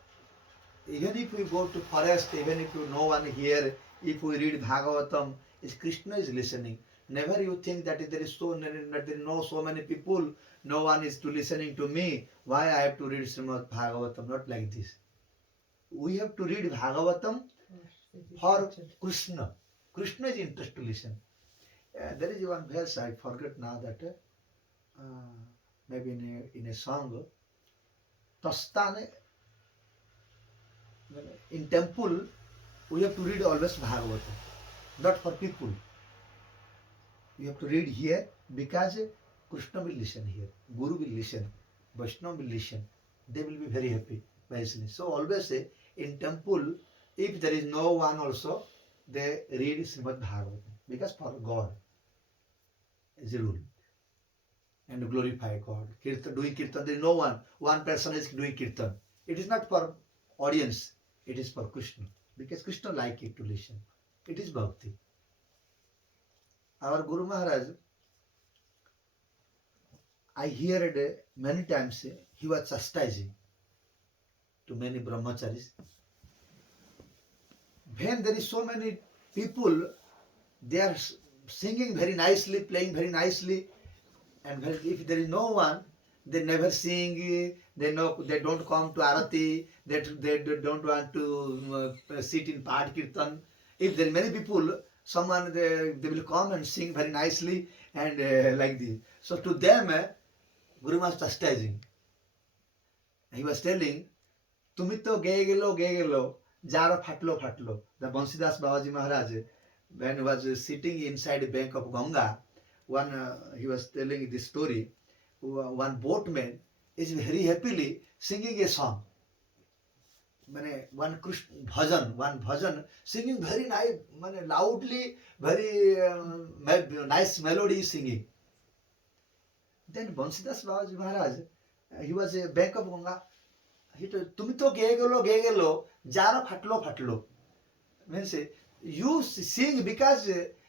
even if we go to forest, even if no one here, if we read Bhagavatam, Krishna is listening. Never you think that there is so many people, no one is to listening to me. Why I have to read Srimad Bhagavatam? Not like this. We have to read Bhagavatam for Krishna. Krishna is interested to listen. There is one verse I forget now that maybe in a song. Tastane. In temple, we have to read always Bhagavatam, not for people. You have to read here because Krishna will listen here, Guru will listen, Vaishnava will listen. They will be very happy by listening. So always say, in temple, if there is no one also, they read Srimad Bhagavatam because for God is a rule. And glorify God. Kirtan, doing kirtan, there is no one. One person is doing kirtan. It is not for audience. It is for Krishna. Because Krishna like it to listen. It is Bhakti. Our Guru Maharaj, I heard many times he was chastising to many brahmacharis. When there is so many people, they are singing very nicely, playing very nicely, and if there is no one, they never sing, they don't come to arati, they don't want to sit in Pad Kirtan. If there are many people, someone they will come and sing very nicely and like this. So to them, Guru was chastising. He was telling, Tumi to gelo, jaro fatlo. The Bansidas Babaji Maharaj, when he was sitting inside the bank of Ganga, he was telling this story. One boatman is very happily singing a song. One bhajan singing very nice, loudly, very nice melody singing. Then Bansidas Babaji Maharaj, he was a bank of Ganga. He told, Tumi to gelo, jaro fatlo. Means you sing because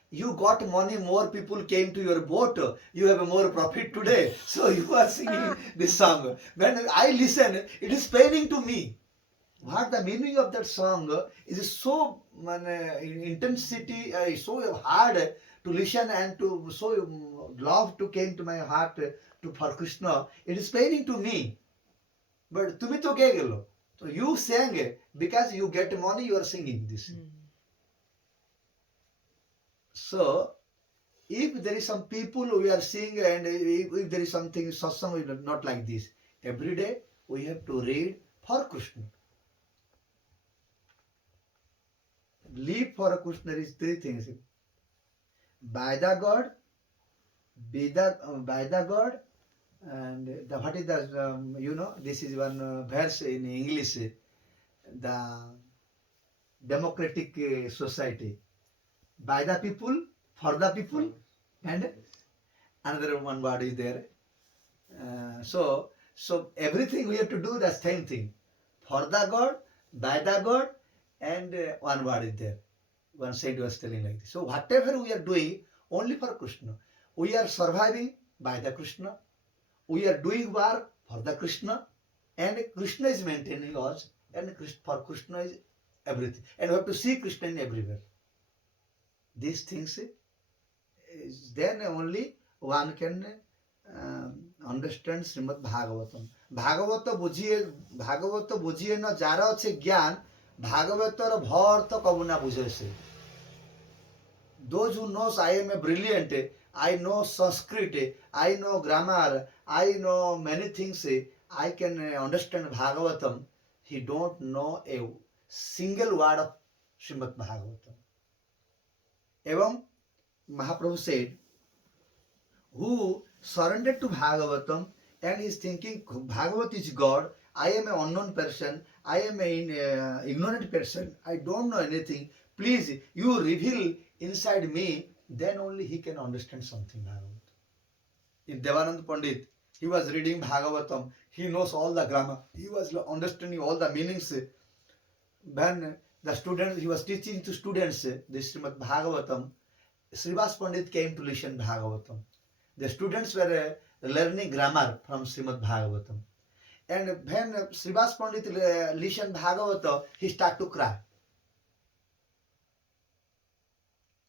you got money, more people came to your boat, you have more profit today, so you are singing this song. When I listen, it is paining to me. What the meaning of that song is so intensity, so hard to listen and to so love to came to my heart for Krishna. It is paining to me. But tumi to gelo. So you sang because you get money, you are singing this. So if there is some people we are seeing, and if there is something satsang, we are not like this. Every day we have to read for Krishna. Live for Krishna is three things: by the God, by the God, and the what is the this is one verse in English, the democratic society, by the people, for the people, and another one word is there. So everything we have to do the same thing, for the God, by the God, and one word is there. One saint was telling like this. So whatever we are doing, only for Krishna. We are surviving by the Krishna. We are doing work for the Krishna, and Krishna is maintaining us, and for Krishna is everything. And we have to see Krishna in everywhere. These things, then only one can understand Srimad Bhagavatam. Bhagavat बुझिए न jar अच्छे ज्ञान भागवतर भर तो कबू ना बुझे से. Those who knows I am a brilliant, I know Sanskrit, I know grammar, I know many things, I can understand Bhagavatam. He don't know a single word of Srimad Bhagavatam. Evam Mahaprabhu said, who surrendered to Bhagavatam and is thinking Bhagavat is God, I am an unknown person, I am an ignorant person, I don't know anything, please you reveal inside me, then only he can understand something Bhagavatam. In Devanand Pandit, he was reading Bhagavatam, he knows all the grammar, he was understanding all the meanings. When the students, he was teaching to students this Srimad Bhagavatam, Srivas Pandit came to listen Bhagavatam. The students were learning grammar from Srimad Bhagavatam. And when Srivas Pandit listened Bhagavatam, he started to cry.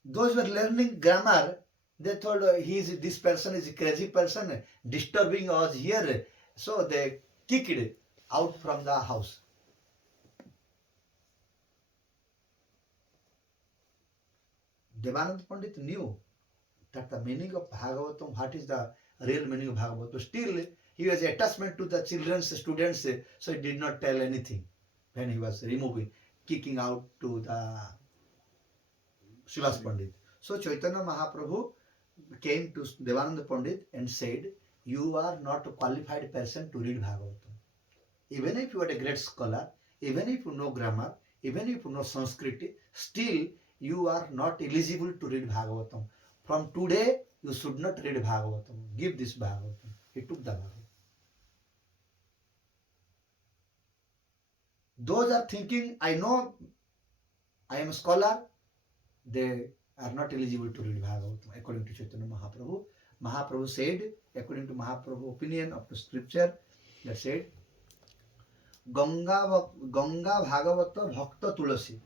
Those who were learning grammar, they thought this person is a crazy person, disturbing us here. So they kicked out from the house. Devanand Pandit knew that the meaning of Bhagavatam, what is the real meaning of Bhagavatam. Still, he was attachment to the children's students, so he did not tell anything when he was kicking out to the Srivas Pandit. So Chaitanya Mahaprabhu came to Devananda Pandit and said, you are not a qualified person to read Bhagavatam. Even if you are a great scholar, even if you know grammar, even if you know Sanskrit, still you are not eligible to read Bhagavatam. From today, you should not read Bhagavatam. Give this Bhagavatam. He took the Bhagavatam. Those are thinking, I know I am a scholar, they are not eligible to read Bhagavatam. According to Chaitanya Mahaprabhu, Mahaprabhu said, according to Mahaprabhu's opinion of the scripture, that said, Ganga Bhagavata Bhakta Tulasi.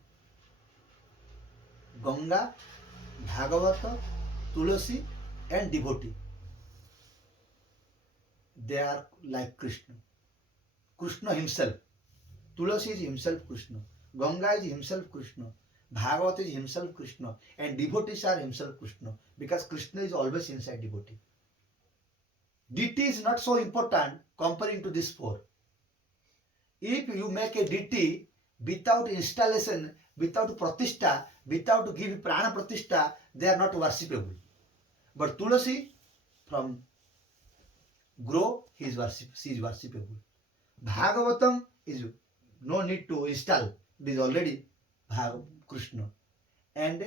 Ganga, Bhagavata, Tulasi and devotee. They are like Krishna. Krishna himself. Tulasi is himself Krishna. Ganga is himself Krishna. Bhagavata is himself Krishna. And devotees are himself Krishna. Because Krishna is always inside devotee. Deity is not so important comparing to these four. If you make a deity without installation, without pratishtha, without give prana pratishtha, they are not worshipable. But Tulasi, from grow, she is worshipable. Bhagavatam is no need to install. It is already Krishna. And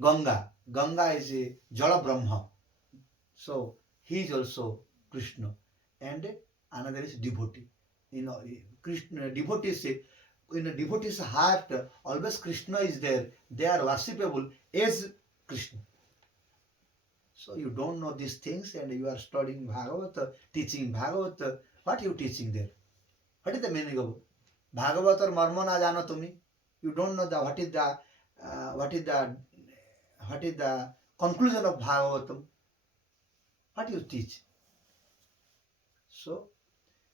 Ganga is a Jala Brahma. So he is also Krishna. And another is devotee. Krishna, devotees, in a devotee's heart, always Krishna is there. They are worshipable as Krishna. So you don't know these things and you are studying Bhagavata, teaching Bhagavata. What are you teaching there? What is the meaning of Bhagavata or Marma na jano tumi? You don't know what is the conclusion of Bhagavatam. What you teach? So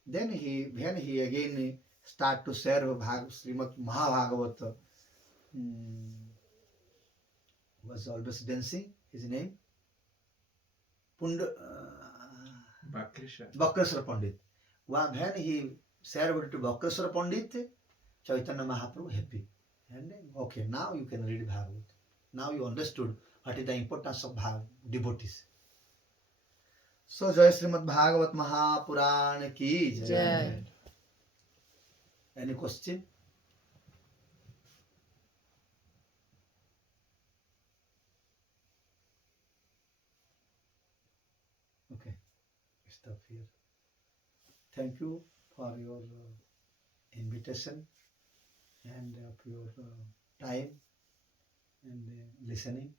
then when he again start to serve Srimad Mahabhagavata. Was always dancing. His name Bhakreshwar Pandit. When he served to Bhakreshwar Pandit, Chaitanya Mahaprabhu happy. And okay, now you can read Bhagavad. Now you understood what is the importance of devotees. So Jai Srimad Bhagavat Mahapuran ki Jai. Jai. Any question? Okay, stop here. Thank you for your invitation and of your time and listening.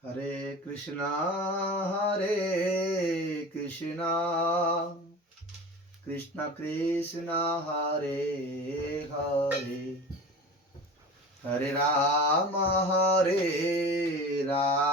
Hare Krishna. Hare Krishna, Krishna Krishna, Hare Hare, Hare Rama, Hare Rama.